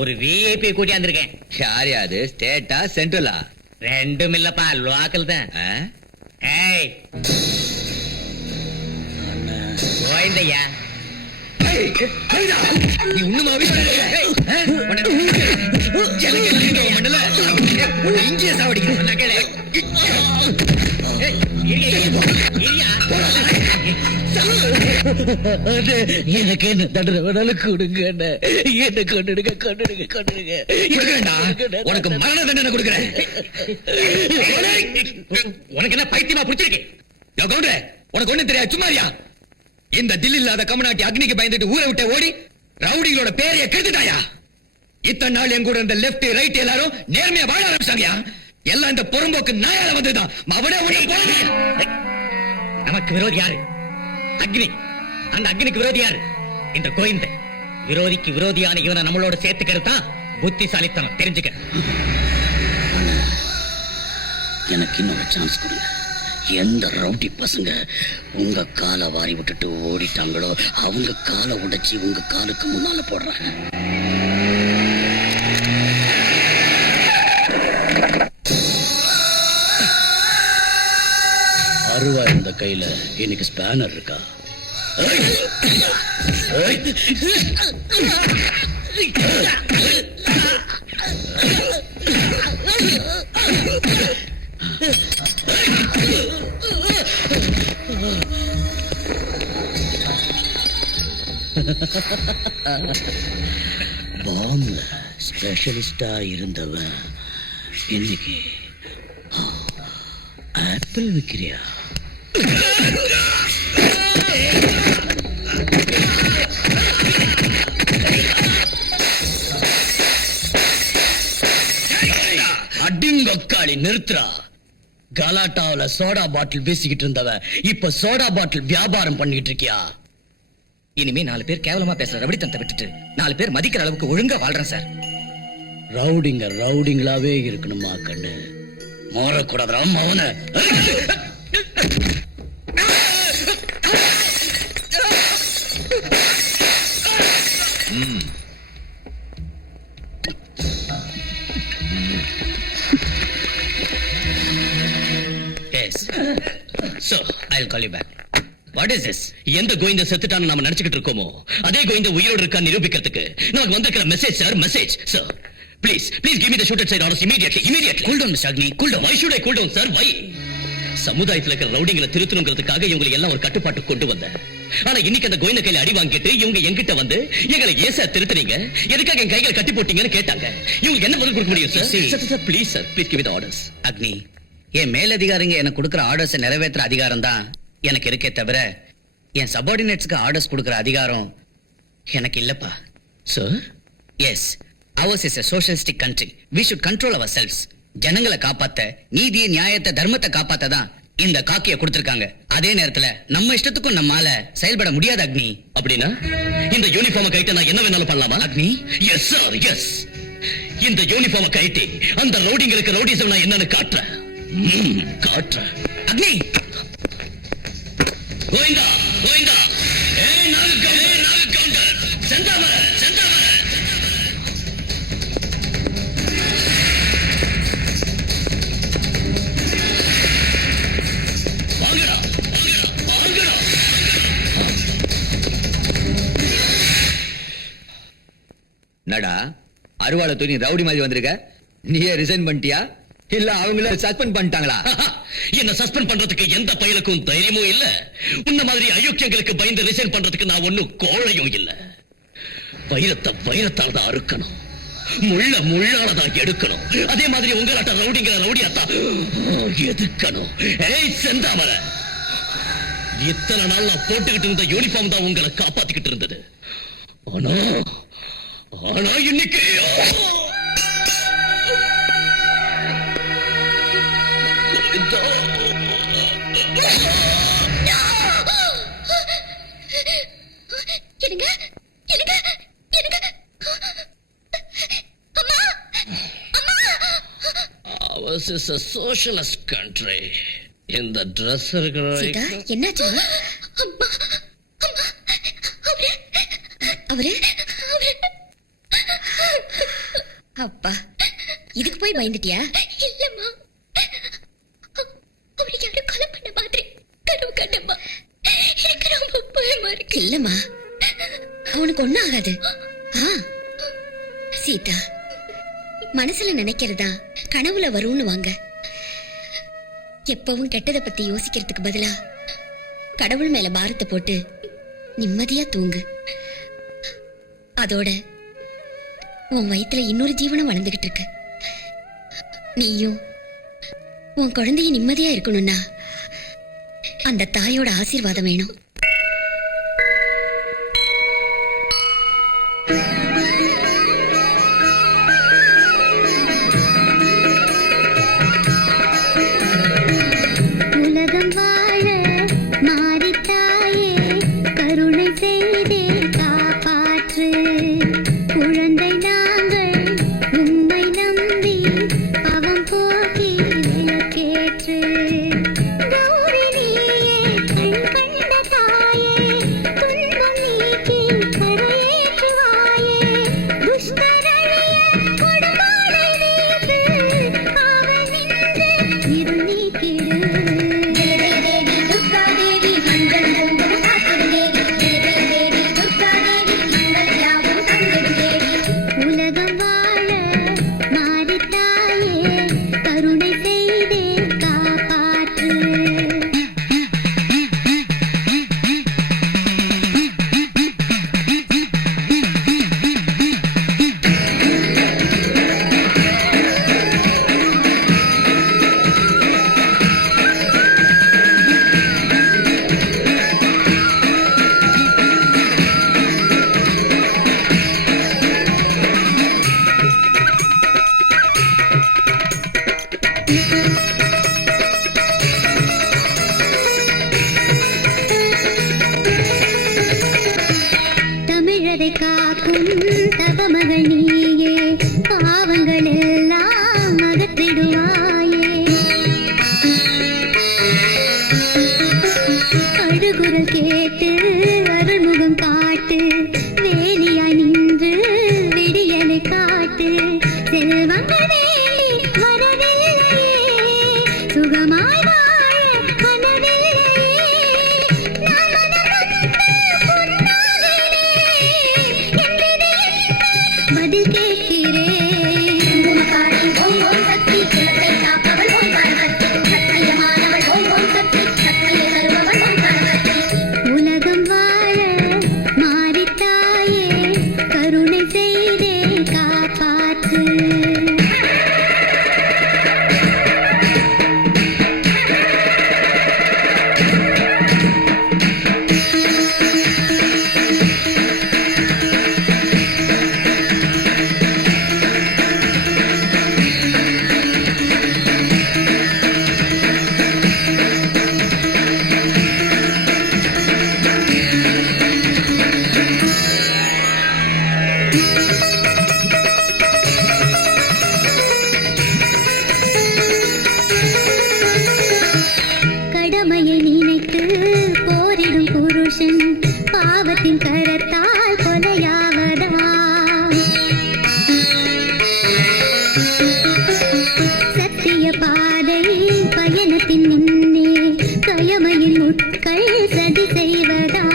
ஒரு விஐபி கூட்டியாந்துருக்கேன். யார் அது? ஸ்டேட்டா சென்ட்ரலா? ரெண்டும் இல்லப்பா, லோக்கல் தான். ஏய் கோயந்தையா, நீ இன்னுமாவே இங்கே சாவடிக்கணும். எனக்கு என்ன தண்டனை வேணாலும் கொடுங்க. என்ன கொண்டுடுங்க. உனக்கு மரண தண்டனை கொடுக்கிறேன். உனக்கு என்ன பைத்தியமா பிடிச்சிருக்கு? உனக்கு ஒண்ணு தெரியாது, சும்மாரியா? இந்த தில் இல்லாத கமநாட்டி அக்னிக்கு பயந்துட்டு ஊரை விட்டு ஓடி ரவுடிகளோட பேரைய கெடுத்துட்டாயா? இத்தனை நாள் என் கூட இந்த லெப்ட் ரைட் எல்லாரும் நேர்மையா வாழ ஆரம்பிச்சாங்கயா. எல்லாம் இந்த பொறும்போக்கு நாயால வந்துதான். நமக்கு விரோதி யாரு? அக்னி. அந்த அக்னிக்கு விரோதி யாரு? இந்த கோவிந்த. விரோதிக்கு விரோதியான இவனை நம்மளோட சேர்த்துக்கிறது புத்திசாலித்தனம். தெரிஞ்சுக்க. எனக்கு இன்னொரு சான்ஸ் கொடுங்க. எந்த ரவுடி பசங்க உங்க காலை வாரி விட்டுட்டு ஓடிட்டாங்களோ அவங்க காலை உடைச்சி உங்க காலுக்கு முன்னால போடுறாங்க. அருவா இந்த கையில இன்னைக்கு ஸ்பேனர் இருக்கா? பாம்ல ஸ்பெஷலிஸ்டா இருந்தவன் இன்னைக்கு ஆப்பிள் விக்கிறியா? அடிங்கொக்காளி, நிறுத்துறா. கலாட்டாவில சோடா பாட்டில் வீசிக்கிட்டு இருந்தவ இப்ப சோடா பாட்டில் வியாபாரம் பண்ணிட்டு இருக்கியா? இனிமே 4 பேர் கேவலமா பேசுற ரவுடித்தனத்தை விட்டுட்டு 4 பேர் மதிக்கிற அளவுக்கு ஒழுங்கா வாழ்றேன் சார். ரவுடிங்களாவே இருக்கணுமா கண்ணு? மாறக்கூடாது மவன. Yes. So, I'll call you back. What is this? எந்த கோவிந்த செத்துட்டான்னு நாம நினைச்சுக்கிட்டு இருக்கோமோ அதே கோவிந்த உயிரோடு இருக்கா நிரூபிக்கிறதுக்கு நமக்கு வந்திருக்கிற message sir. Message sir. Please give me the shooter side orders immediately. Cool down, Mr. Agni. Cool down. Why should I cool down, sir? Why? சமுதாயத்துல இருக்கிற ரவுடிங்களை திருத்தணுங்கிறதுக்காக இவங்களை எல்லாம் ஒரு கட்டுப்பாட்டு கொண்டு வந்தேன். ஆனா இன்னைக்கு அந்த கோவிந்த கையில அடி வாங்கிட்டு இவங்க என்கிட்ட வந்து எங்களை ஏன் சார் திருத்துறீங்க, எதுக்காக என் கைகளை கட்டி போட்டீங்கன்னு கேட்டாங்க. இவங்க என்ன பதில் கொடுக்க முடியும் sir? Please sir, please give the orders. அக்னி, என் மேலதிகாரிங்க எனக்கு கொடுக்கிற ஆர்டர்ஸ் நிறைவேற்ற அதிகாரம் தான் எனக்கு இருக்கே தவிர என் சபார்டினேட்ஸ்க்கு ஆர்டர்ஸ் கொடுக்கிற அதிகாரம் எனக்கு இல்லப்பா. Sir, yes, ours is a socialistic country. We should control ourselves. ஜனங்களை காப்பாத்த, நீதி நியாயத்தை தர்மத்தை காப்பாத்த தான் இந்த காக்கிய கொடுத்திருக்காங்க. அதே நேரத்துல நம்ம இஷ்டத்துக்கும் நம்மால செயல்பட முடியாது அக்னி. அப்படின்னா இந்த யூனிஃபார்ம் கைட்ட நான் என்ன வேணாலும் பண்ணலாமா அக்னி? Yes sir, yes. இந்த யூனிஃபார்ம் கைட்டி அந்த ரவுடிங்களுக்கு ரவுடிசம் நான் என்னன்னு காட்டுறேன். அக்னி, கோவிந்தா, கோவிந்தா, நாகு கவுண்டர், செந்தாமரை. நடா அருவாளை தூக்கி ரவுடி மாதிரி வந்திருக்க. நீயே ரிசைன் பண்ணிட்டியா இல்ல அவங்கள சஸ்பெண்ட் பண்ணிட்டாங்களா? என்ன சஸ்பெண்ட் பண்றதுக்கு எந்த பயலுக்கும் தைரியமும் இல்ல. உன்ன மாதிரி அயோக்கியங்களுக்கு பயந்து ரிசைன் பண்றதுக்கு நான் ஒண்ணும் கோழையும் இல்ல. வைரத்தால் தான் அறுக்கணும், முள்ளாலதான் எடுக்கணும். அதே மாதிரி உங்களாட்ட ரவுடிங்கிற ரவுடியாத்தான் எதுக்கணும். ஏய் செந்தாமரை, இத்தனை நாள் நான் போட்டுக்கிட்டு இருந்த யூனிஃபார்ம் தான் உங்களை காப்பாத்திக்கிட்டு இருந்தது. ஆனா இன்னைக்கு Ours is a socialist country. இந்த ட்ரெஸ் இருக்கிற சீதா என்னாச்சு அவரு அப்பா இதுக்கு போய் பயந்துட்டியா? இல்லம்மா, அவரை யாரும் கொலை பண்ண மாதிரி கனவு கண்டம்மா. எனக்கு ரொம்ப பயமா இருக்கு. இல்லம்மா, அவனுக்கு ஒண்ணும் ஆகாது. சீதா, மனசுல நினைக்கிறதா கனவுல வரும்னு வாங்க. எப்பவும் கெட்டதை பத்தி யோசிக்கிறதுக்கு பதிலா கடவுள் மேல பாரத்தை போட்டு நிம்மதியா தூங்கு. அதோட உன் வயித்துல இன்னொரு ஜீவனம் வளர்ந்துகிட்டு இருக்கு. நீயும் உன் குழந்தைய நிம்மதியா இருக்கணும்னா அந்த தாயோட ஆசீர்வாதம் வேணும். உலகம் வாழ மாறித்தாயே, கருணை செய்தே காப்பாற்று. குழந்தை நாங்கள் உம்மை நம்பி அவன் போக்கி விளக்கேற்று. கௌரி நீயே கண் கண்ட தாயே, துன்பம் நீக்கி கரையேற்றுவாயே. துஷ்டரழிய கொடுமாலை வீசு, காவல் நின்று இருள் நீக்கிடு. உலகம் வாழ மாறித்தாயே, கருணை செய்தே காப்பாற்று. தமிழரை காக்கும் தவமகள் நீயே, பாவங்கள் எல்லாம் அகற்றிடுவாயே. அழுகுரல் கேட்டு அருள்முகம் காட்டு, வேலியாய் நின்று விடியலை காட்டு. செல்வங்கள் வேண்டி வரவில்லையே, சுகமாய் வாழ கனவில்லையே. நான் பதில் கேட்கிறேன். உலகம் வாழ மாறித்தாயே, கருணை செய்தே காப்பாற்று. கடமையை நினைத்து போரிடும் புருஷன் பாவத்தின் கரத்தால் கொலையாவதா? சத்திய பாதை பயணத்தின் முன்னே கயமையின் முட்கள் சதி செய்வதா?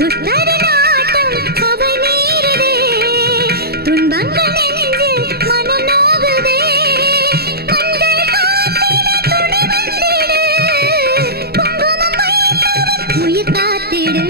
துஷ்டரின் ஆட்டம் சபை மீறுதே, துன்பங்கள் நெஞ்சில் மனம் நோகுதே. மஞ்சள் காத்திட துணை வந்திடு, குங்குமம் வைத்தவர் உயிர் காத்திடு.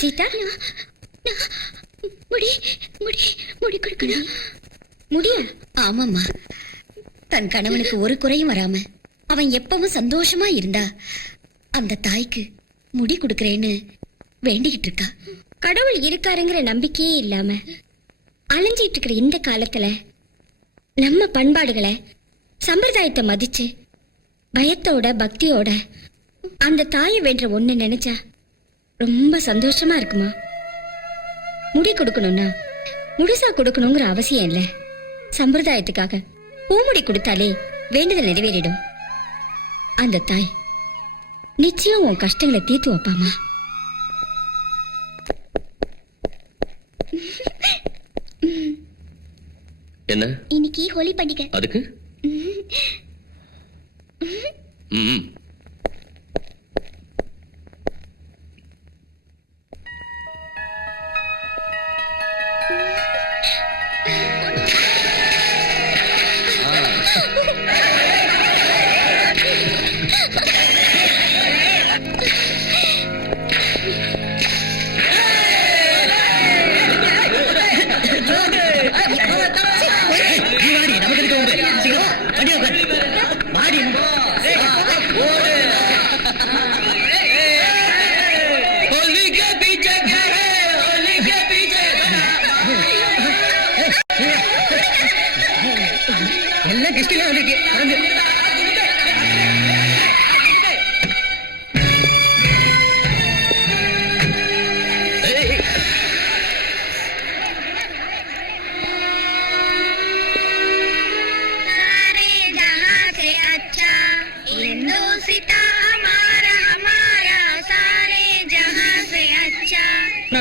சீதா, முடி முடி முடி கொடுக்கணும். முடியா? ஆமாம்மா. தன் கணவனுக்கு ஒரு குறையும் வராம அவன் எப்பவும் சந்தோஷமா இருந்தா அந்த தாய்க்கு முடி கொடுக்கறேன்னு வேண்டிக்கிட்டு இருக்கா. கடவுள் இருக்காருங்கிற நம்பிக்கையே இல்லாம அலைஞ்சிட்டு இருக்கிற இந்த காலத்துல நம்ம பண்பாடுகளை சம்பிரதாயத்தை மதிச்சு பயத்தோட பக்தியோட அந்த தாயை வேண்ட ஒண்ணு நினைச்சா ரொம்ப சந்தோஷமா இருக்குமா. முடி கொடுக்கணும்னா முழுசா கொடுக்கணுங்கிற அவசியம் இல்ல. சம்பிரதாயத்துக்காக பூமுடி கொடுத்தாலே வேண்டுதல் நிறைவேறிடும். அந்த தாய் நிச்சயம் உன் கஷ்டங்களை தீர்த்து வைப்பாமா. என்ன இன்னைக்கு ஹோலி பண்டிகை. அதுக்கு ம். எல்லாம் கெஸ்ட்ல வந்து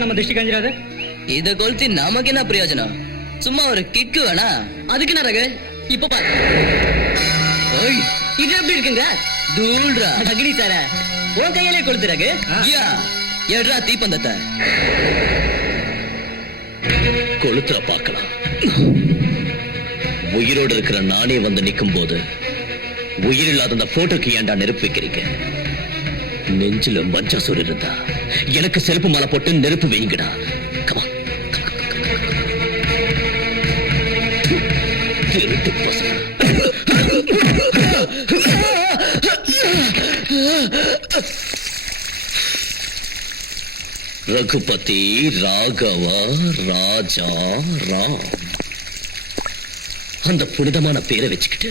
நம்ம திருஷ்டி காஞ்சிராது. இத கொளுத்தி நமக்கு என்ன பிரயோஜனம்? சும்மா ஒரு கிக்கு வேணா. அதுக்கு என்ன ரகு? இப்ப பாரு. ஓய், இது எப்படி இருக்குங்க? தூள்ரா அக்னி சார உன் கையிலே கொளுத்து ரகு. யா எட்ரா தீப்பந்தத்தை கொளுத்துற பார்க்கலாம். உயிரோடு இருக்கிற நானே வந்து நிக்கும் போது உயிரில்லாத அந்த போட்டோக்கு ஏன்டா நெருப்பு வைக்கிறீங்க? நெஞ்சில மஞ்சசூர் இருந்தா எனக்கு செருப்பு மாலை போட்டு நெருப்பு வைங்கடா. கமா திருட்டு பசங்க. ரகுபதி ராகவ ராஜா ராம், அந்த புனிதமான பேரை வச்சுக்கிட்டு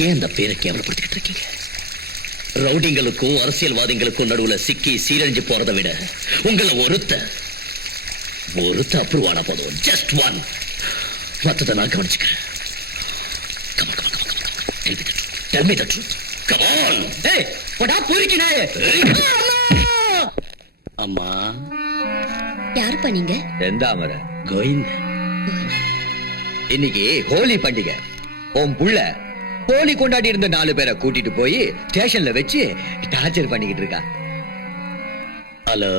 ஏன் அந்த பேரை கேவலப்படுத்திக்கிட்டு இருக்கீங்க? ரவுடிங்களுக்கும் அரசியல்வாதிகளுக்கும் நடுவுல சிக்கி சீரழிஞ்சு போறதை விட உங்களை ஒருத்த அப்ரூவ் ஆனா போதும். Just one. மத்ததை நான் கவனிச்சுக்கிறேன். Come on, come on, come on, come on. Tell me the truth. Come on. ஏய் போடா பூரிக்கினே. அம்மா யாருப்பா நீங்க? செந்தாமர கோவிந்த, இன்னைக்கு ஹோலி பண்டிகை. உன் புள்ள ஹோலி கொண்டாடி இருந்த 4 பேரை கூட்டிட்டு போய் ஸ்டேஷன்ல வச்சு டார்ச்சர் பண்ணிக்கிட்டு இருக்கா. ஹலோ,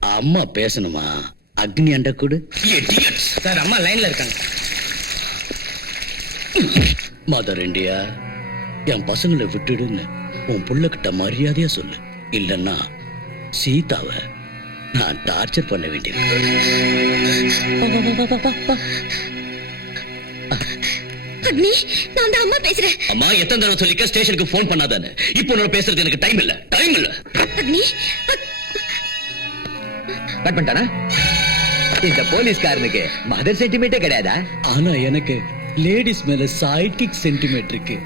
அம்மா பேசணுமா? அக்னி அண்ட கூடு. சார் அம்மா லைன்ல இருக்காங்க. மதர் இண்டியா, என் பசங்களை விட்டுடுன்னு உன் புள்ளகிட்ட மரியாதையா சொல்லு. இல்லன்னா சீதாவை நான் டார்ச்சர் பண்ண வேண்டியது. அக்னி, நான் தான் அம்மா பேசுறேன். அம்மா எத்தனை தடவை சொல்லிக்க ஸ்டேஷனுக்கு போன் பண்ணாதானே? இப்போ உன்னோட பேசுறது எனக்கு டைம் இல்ல. அக்னி, கட் பண்ணிட்டானா? இந்த போலீஸ்காரனுக்கு மதர் சென்டிமெண்டே கிடையாதா? ஆனா எனக்கு லேடிஸ் மேல சைக்கிக் சென்டிமெண்ட் இருக்கு.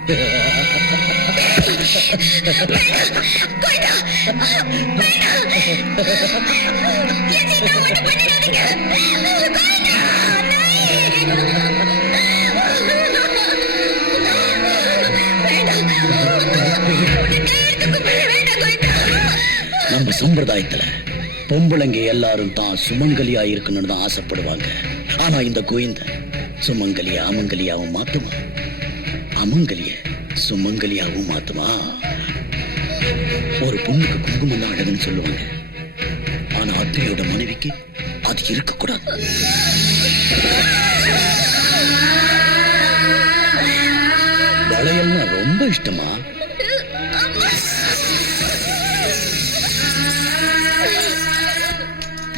நம்ம சம்பிரதாயத்துல பொம்பளைங்க எல்லாரும் தான் சுமங்கலியா இருக்கணும்னு தான் ஆசைப்படுவாங்க. ஆனா இந்த கோவிந்த சுமங்கலிய அமங்கலியாவும் மாத்துமா, அமங்கலிய சுமங்கலியாவும் மாத்துமா. ஒரு பொண்ணுக்கு குங்குமம் தான் அழகுன்னு சொல்லுவாங்க. ஆனா அத்தையோட மனைவிக்கு அது இருக்கக்கூடாது. வளையல்லாம் ரொம்ப இஷ்டமா?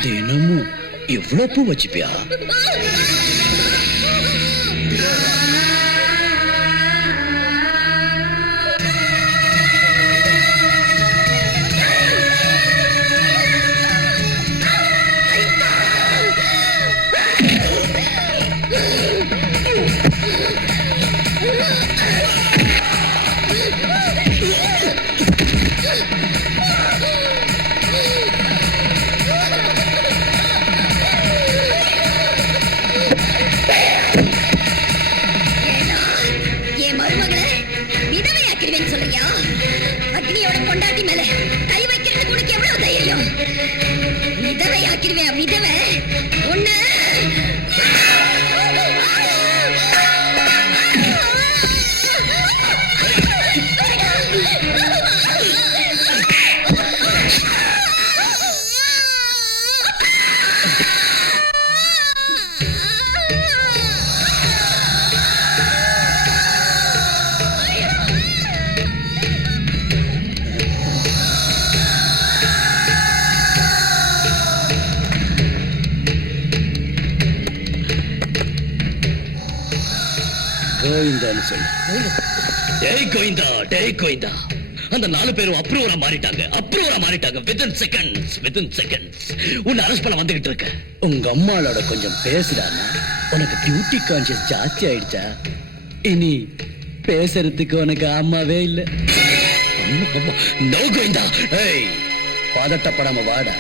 தினமும் இவ்வளவு பூ வச்சுப்பியா? என் மருமகளை விதவையாக்கிடுவேன்னு சொல்றியா? அக்னியோட பொண்டாட்டி மேல கை வைக்கிறதுக்கு உனக்கு எவ்வளவு தைரியம்? விதவையாக்கிடுவேன் விதவை ஒண்ணு. கோவிந்தான்னு சொல்லு. டேய் கோவிந்தா, டேய் கோவிந்தா. அந்த 4 பேரும் அப்ரூவரா மாறிட்டாங்க within seconds. உன்னை அரெஸ்ட் பண்ண வந்துகிட்டு இருக்க. உங்க அம்மாளோட கொஞ்சம் பேசுறானா? உனக்கு டியூட்டி கான்சியஸ் ஜாஸ்தி ஆயிடுச்சா? இனி பேசுறதுக்கு உனக்கு அம்மாவே இல்ல. நோ கோவிந்தா. ஏய், பதட்டப்படாம வாடா.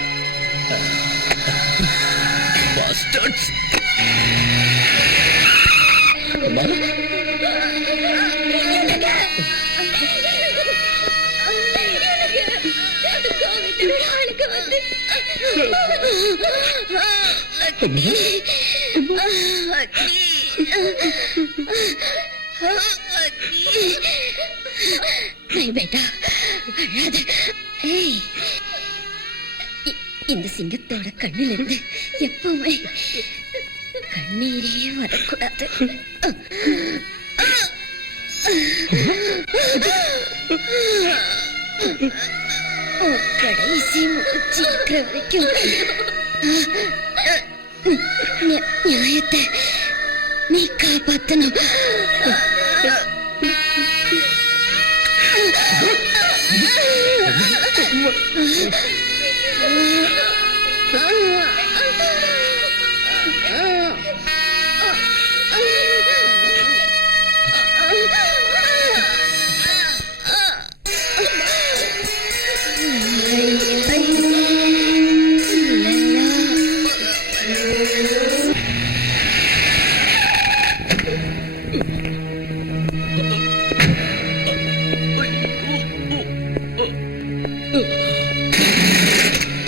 பாஸ்டர்ட்ஸ். பேட்டா அழாத. ஏய், இந்த சிங்கத்தோட கண்ணில் இருந்து எப்பவுமே கண்ணீரே வரக்கூடாது. கடைசி மூச்சு இருக்கிற வரைக்கும் நியாயத்தை நீ காப்பாத்தணும்.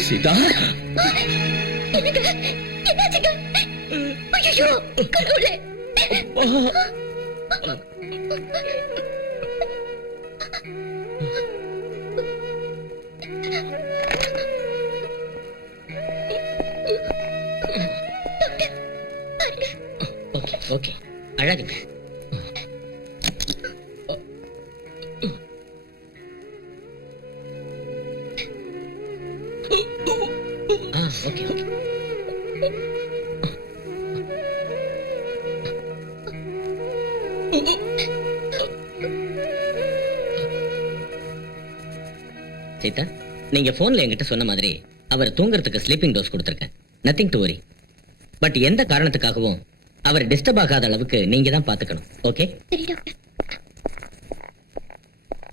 சீதா, என்னாச்சுங்க? ஐயோ கடவுளே. ஓகே, அழாதீங்க. ஓகே. சீதா, நீங்க போன்ல என்கிட்ட சொன்ன மாதிரி அவர் தூங்குறதுக்கு ஸ்லீப்பிங் டோஸ் கொடுத்திருக்கேன். Nothing to worry. பட் எந்த காரணத்துக்காகவும் அவர் டிஸ்டர்ப் ஆகாத அளவுக்கு நீங்க தான் பாத்துக்கணும். ஓகே? சரி doctor.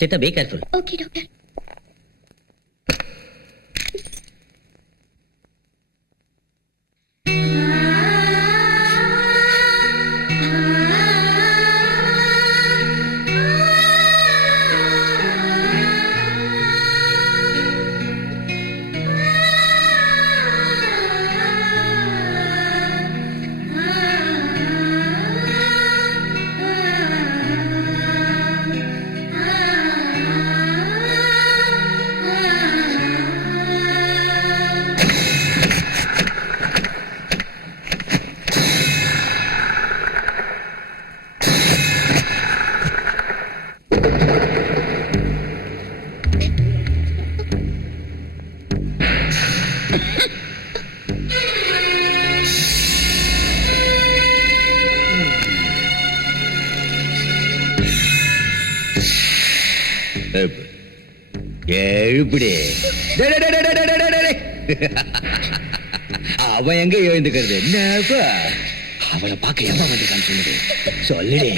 Sita, be careful. Okay doctor. எழுப்பிடி. அவன் எங்க எழுந்துக்கிறது? என்னப்பா அவளை பார்க்க எவ்வளவு வந்திருக்கான்னு சொல்லுது. சொல்லுடி.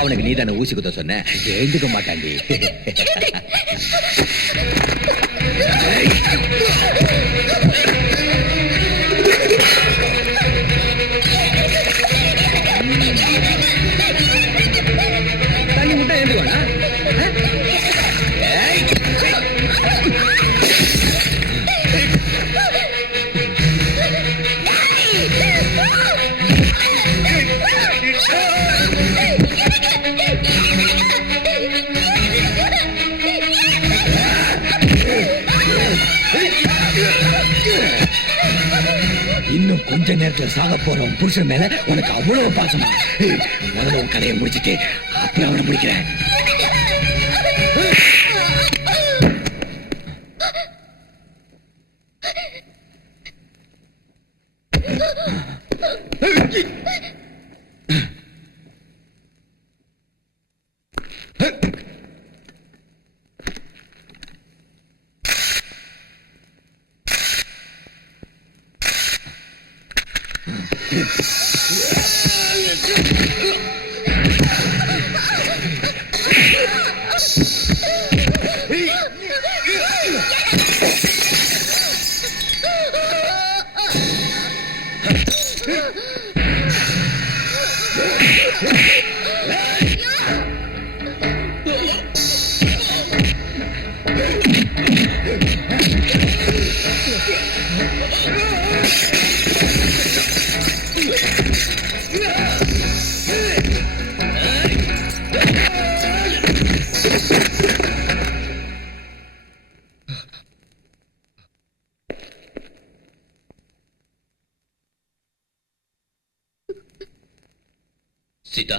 அவனுக்கு நீ தானே ஊசி குத்த சொன்ன, எழுந்துக்க மாட்டாண்டி. தண்ணி முட்டை எழுந்துக்கோடா. இன்னும் கொஞ்ச நேரத்துல சாக போறோம் புருஷன் மேல உனக்கு அவ்வளவு பாசமா? முதல்ல உன் கதையை முடிச்சிட்டு அப்புறம் அவனை முடிக்கிறேன். Sita,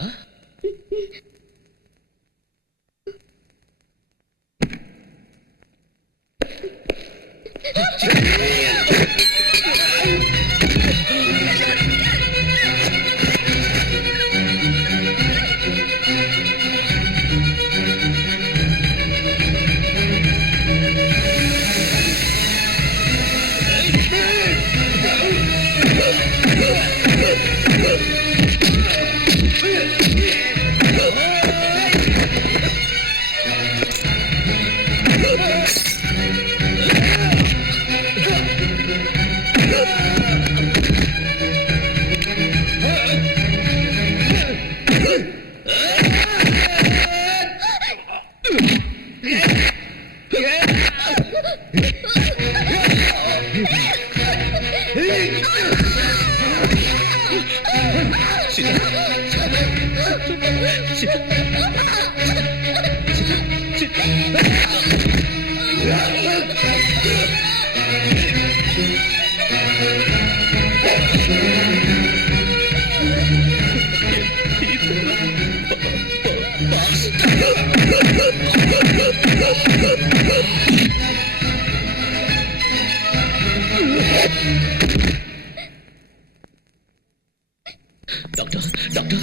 Doctor,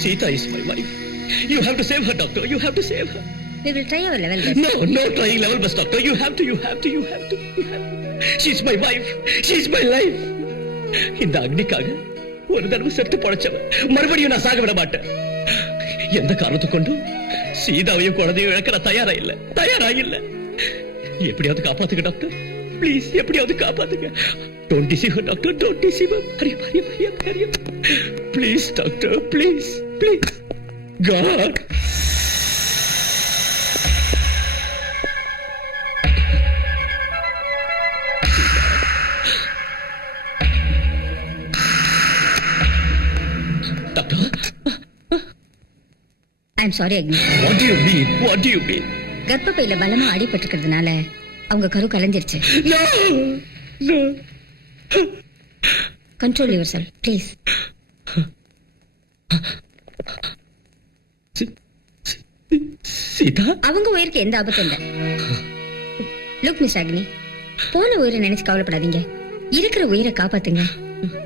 Sita is my wife. You have to save her, doctor. You have to save her. We will try our level best. No trying level best, doctor. You have to. She's my wife. She's my life. இந்த அக்னிக்காக ஒரு தடவை செத்து பொழைச்சவ மறுபடியும் நான் சாக விட மாட்டேன். எந்த காரணத்தை கொண்டும் சீதாவையும் குழந்தையும் இழக்கிற தயாரா இல்ல. எப்படியாவது காப்பாத்துங்க டாக்டர். Please, எப்படியாவது காப்பாத்துங்க. Don't deceive her, doctor. Don't deceive her. Hurry up. Please, doctor. Please. God. Doctor? I'm sorry, Agni. What do you mean? கர்ப்பப்பையில பலமா அடிபட்டிருக்கிறதுனால அவங்க கரு கலைஞ்சிருச்சு. No. Control yourself, please. Sita, அவங்க உயிருக்கு எந்த ஆபத்தும் இல்ல. லுக் மிஸ் அக்னி, போன உயிரை நினைச்சு கவலைப்படாதீங்க. இருக்கிற உயிரை காப்பாத்துங்க.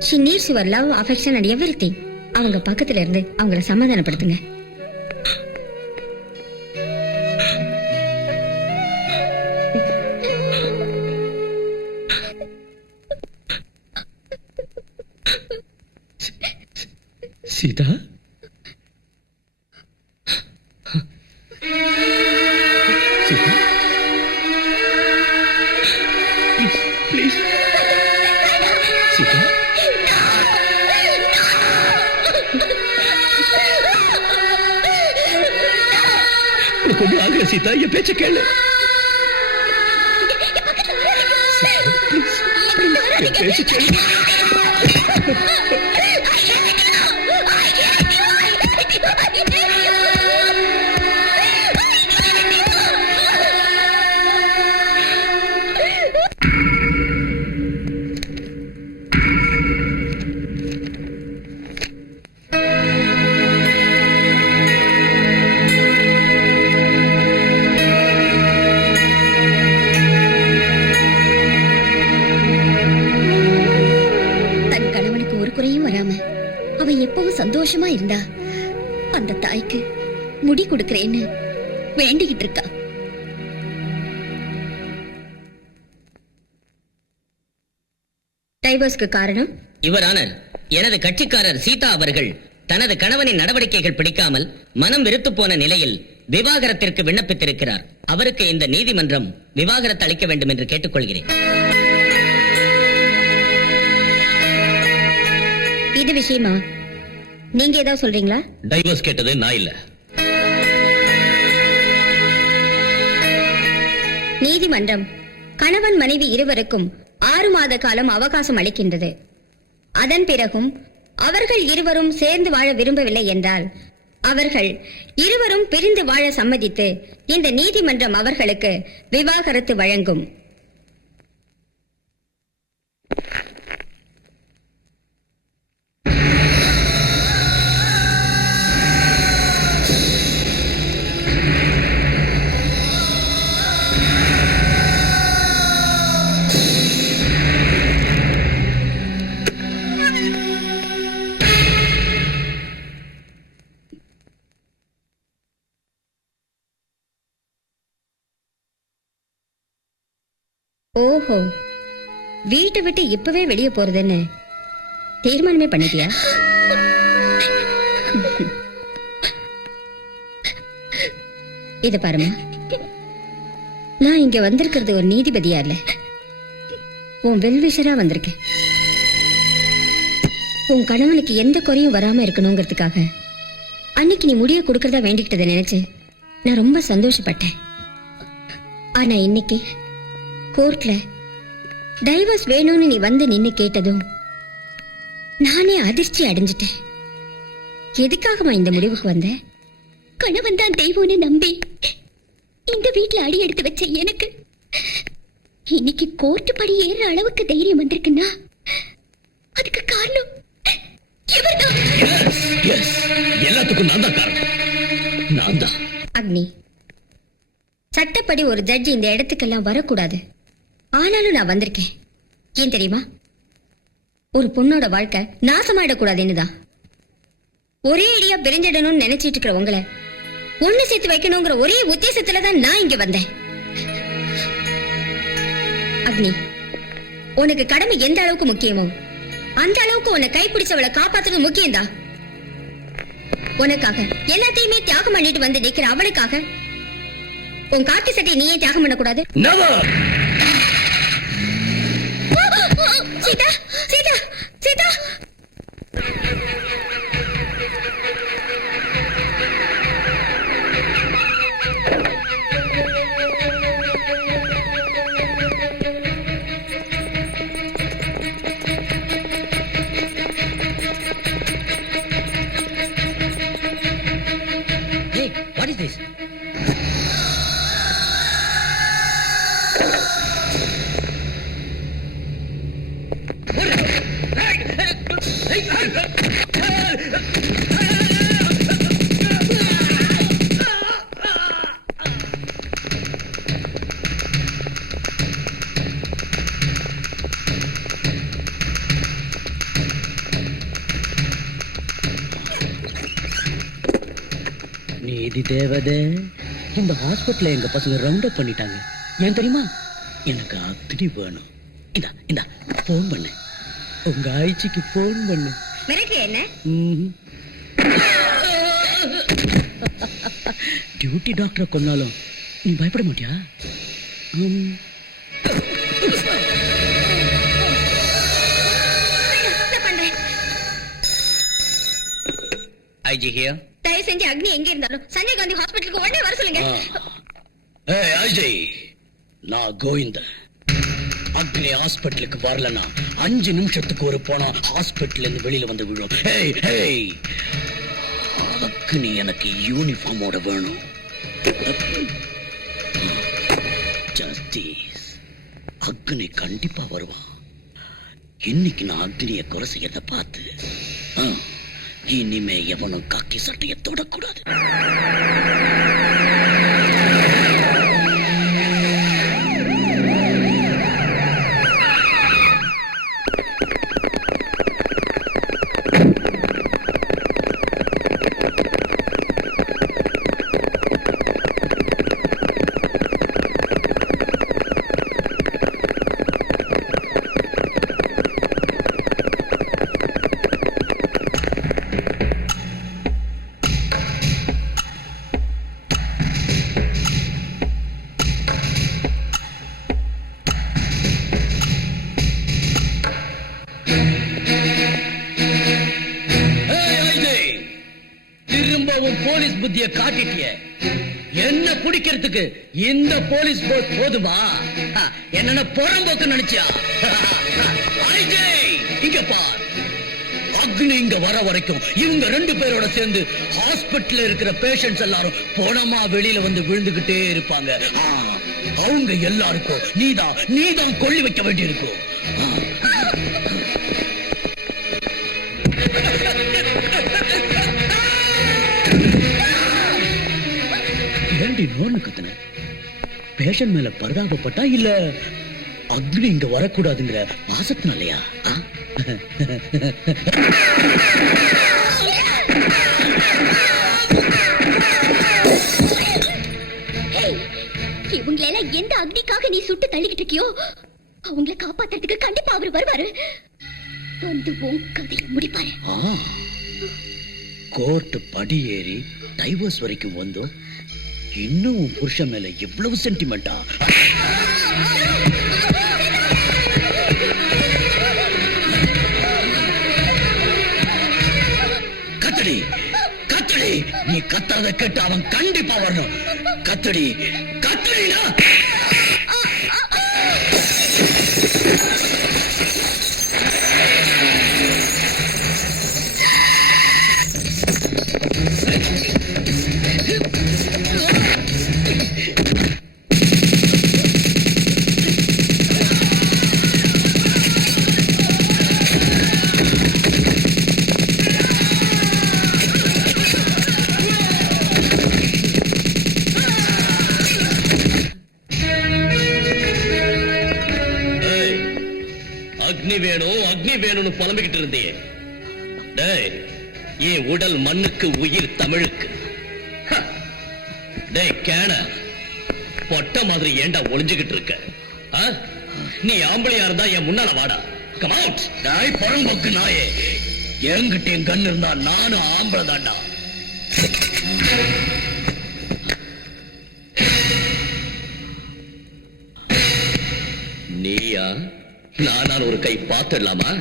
She needs your love, affection and everything. அவங்க பக்கத்துல இருந்து அவங்கள சமாதானப்படுத்துங்க. சீதா, உனக்கு ஒண்ணு ஆகுற சீதா, என் பேச்ச கேளு. என் பேச்ச கேளு. தன் கணவனுக்கு ஒரு குறையும் வராம அவ எப்பவும் சந்தோஷமா இருந்தா அந்த தாய்க்கு முடி கொடுக்கறேன்னு வேண்டிக்கிட்டு இருக்கா. டைவர்ஸ்க்கு காரணம் யுவர் ஆனர், எனது கட்சிக்காரர் சீதா அவர்கள் தனது கணவனின் நடவடிக்கைகள் பிடிக்காமல் மனம் வெறுத்து போன நிலையில் விவாகரத்திற்கு விண்ணப்பித்திருக்கிறார். அவருக்கு இந்த நீதிமன்றம் விவாகரத்து அளிக்க வேண்டும் என்று கேட்டுக்கொள்கிறேன். இது விஷயமா நீங்க ஏதாவது சொல்றீங்களா? டைவர்ஸ் கேட்டது நான் இல்ல. நீதிமன்றம் கணவன் மனைவி இருவருக்கும் 6 மாத காலம் அவகாசம் அளிக்கின்றது. அதன் பிறகும் அவர்கள் இருவரும் சேர்ந்து வாழ விரும்பவில்லை என்றால் அவர்கள் இருவரும் பிரிந்து வாழ சம்மதித்து இந்த நீதிமன்றம் அவர்களுக்கு விவாகரத்து வழங்கும். ஓஹோ, வீட்டை விட்டு இப்பவே வெளியே போறதுன்னு தீர்மானமே பண்ணிட்டியா? இது பாருமா, நான் இங்க வந்திருக்கிறது ஒரு நீதிபதியா இல்ல, உன் வெல்விஷரா வந்திருக்கேன். உன் கணவனுக்கு எந்த குறையும் வராம இருக்கணுங்கிறதுக்காக அன்னைக்கு நீ முடிய கொடுக்கறதா வேண்டிக்கிட்டதை நினைச்சு நான் ரொம்ப சந்தோஷப்பட்டேன். ஆனா இன்னைக்கு கோர்ட்ல டைவர்ஸ் வேணும்னு நீ வந்து நின்னு கேட்டதும் நானே அதிர்ச்சி அடைஞ்சிட்டேன். எதுக்காகமா இந்த முடிவுக்கு வந்த? கணவன் தான் தெய்வம்னு நம்பி இந்த வீட்டுல அடி எடுத்து வச்ச எனக்கு இன்னைக்கு கோர்ட்டு படி ஏற அளவுக்கு தைரியம் வந்திருக்குன்னா அதுக்கு காரணம் இவர்தான். எல்லாத்துக்கும் நான் தான் காரணம். நான் தான். அக்னி, சட்டப்படி ஒரு ஜட்ஜி இந்த இடத்துக்கெல்லாம் வரக்கூடாது. ஆனாலும் நான் வந்திருக்கேன். ஏன் தெரியுமா? ஒரு பொண்ணோட வாழ்க்கை நாசமாயிடக்கூடாதுன்னுதான். ஒரே அடியா பிரிஞ்சிடணும்னு நினைச்சிட்டு இருக்கிற உங்களை ஒண்ணு சேர்த்து வைக்கணுங்கிற ஒரே உத்தேசத்துலதான் நான் இங்க வந்தேன். அக்னி, உனக்கு கடமை எந்த அளவுக்கு முக்கியமோ அந்த அளவுக்கு உன்னை கைப்பிடிச்சவளை காப்பாத்துறது முக்கியம்தான். உனக்காக எல்லாத்தையுமே தியாகம் பண்ணிட்டு வந்து நிக்கிற அவளுக்காக உன் காக்கி சட்டை நீயே தியாகம் பண்ணக்கூடாது? Sita, Sita, Sita. Hey, what is this? நீதி தேவதை, இந்த ஹாஸ்பிட்டல்ல எங்க பசங்க ரவுண்ட் அப் பண்ணிட்டாங்க. ஏன் தெரியுமா? எனக்கு அக்னி வேணும். இந்தா இந்தா போன் பண்ணு, உங்க ஆய்ச்சிக்கு போன் பண்ணு. மிரட்டியா என்ன? டியூட்டி டாக்டரை கொன்னாலும் நீ பயப்பட மாட்டியா? நான் பண்றேன். IG here. தயவு செஞ்சு அக்னி எங்க இருந்தாலும் சஞ்சய் காந்தி ஹாஸ்பிட்டலுக்கு உடனே வர சொல்லுங்க. ஏய் அஜய், நான் கோவிந்த. அக்னி ஹாஸ்பிட்டலுக்கு வரலனா 5 நிமிஷத்துக்கு ஒரு பணம் ஹாஸ்பிட்டல்ல இருந்து வெளியில வந்து விழும். ஏய் ஏய், அக்னி எனக்கு யூனிஃபார்மோட வேணும். ஜஸ்டிஸ், அக்னி கண்டிப்பா வருவான். இன்னைக்கு நான் அக்னியை கொலை செய்யறத பார்த்து இனிமே எவனும் காக்கி சட்டையை தொடக்கூடாது. போலீஸ் புத்திய காட்டிட்டிய. என்ன பிடிக்கிறதுக்கு இந்த போலீஸ் போட் போதுமா? என்ன புறம்போக்கு நினைச்சியா? இங்க பார், அக்னி இங்க வர வரைக்கும் இவங்க 2 பேரோட சேர்ந்து ஹாஸ்பிட்டல்ல இருக்கிற பேஷண்ட்ஸ் எல்லாரும் போனமா வெளியில வந்து விழுந்துகிட்டே இருப்பாங்க. அவங்க எல்லாருக்கும் நீதான் கொள்ளி வைக்க வேண்டியிருக்கும். ஏண்டி நோன்னு கத்துன? பேஷண்ட் மேல பரிதாபப்பட்டா இல்ல அக்னி இங்க வரக்கூடாதுங்கிற பாசத்தினாலயா? இவங்களெல்லாம் எந்த அக்னிக்காக நீ சுட்டு தள்ளிக்கிட்டு இருக்கியோ அவங்களை காப்பாத்துறதுக்கு கண்டிப்பா அவர் வருவாரு. வந்து உன் கதையை முடிப்பாரு. கோர்ட் படி ஏறி டைவர்ஸ் வரைக்கும் வந்தோம். இன்னும் புருஷன் மேல எவ்வளவு சென்டிமெண்டா? கத்தடி கத்தடி, நீ கத்துறத கேட்டு அவன் கண்டிப்பா வரணும். கத்தடி கத்தடினா அக்னி வேணும்னு புலம்பிக்கிட்டு இருந்தே. என் உடல் மண்ணுக்கு, உயிர் தமிழுக்கு. கேன பொட்ட மாதிரி ஏண்டா ஒளிஞ்சுகிட்டு இருக்க? நீ ஆம்பளையா இருந்தா என் முன்னால வாடா. Come out. பரம்போக்கு நாயே, என்கிட்ட என் கண்ணு இருந்தா நானும் ஆம்பளை தாண்டா. நீயா? நான் ஒரு கை பார்த்துடலாமா?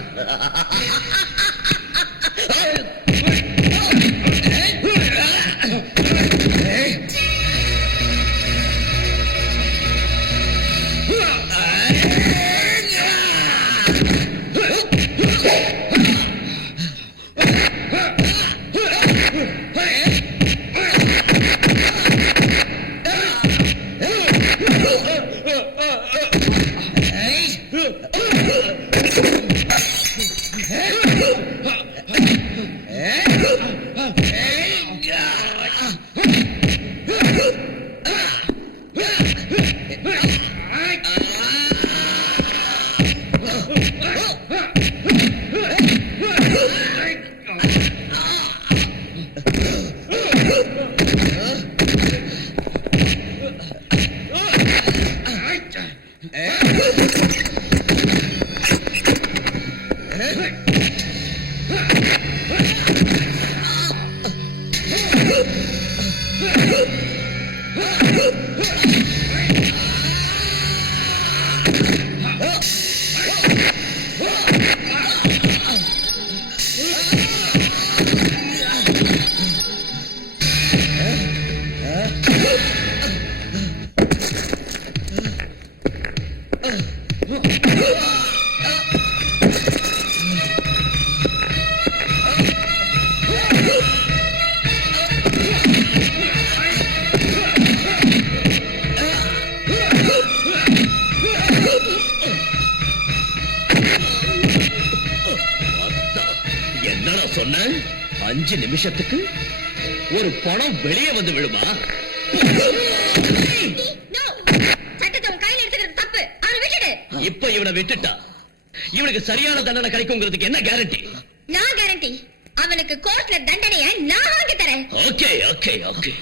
5 நிமிஷத்துக்கு ஒரு பணம் வெளியே வந்து விழுமா? No. சட்டத்தை உன் கையில எடுத்துக்கிறது தப்பு. அவனை விட்டுடு. இப்ப இவனை விட்டுட்டா இவனுக்கு சரியான தண்டனை கிடைக்குங்கிறதுக்கு என்ன கேரண்டி? நான் கேரண்டி. அவனுக்கு கோர்ட்ல தண்டனையை நான் வாங்கி தரேன். Okay okay okay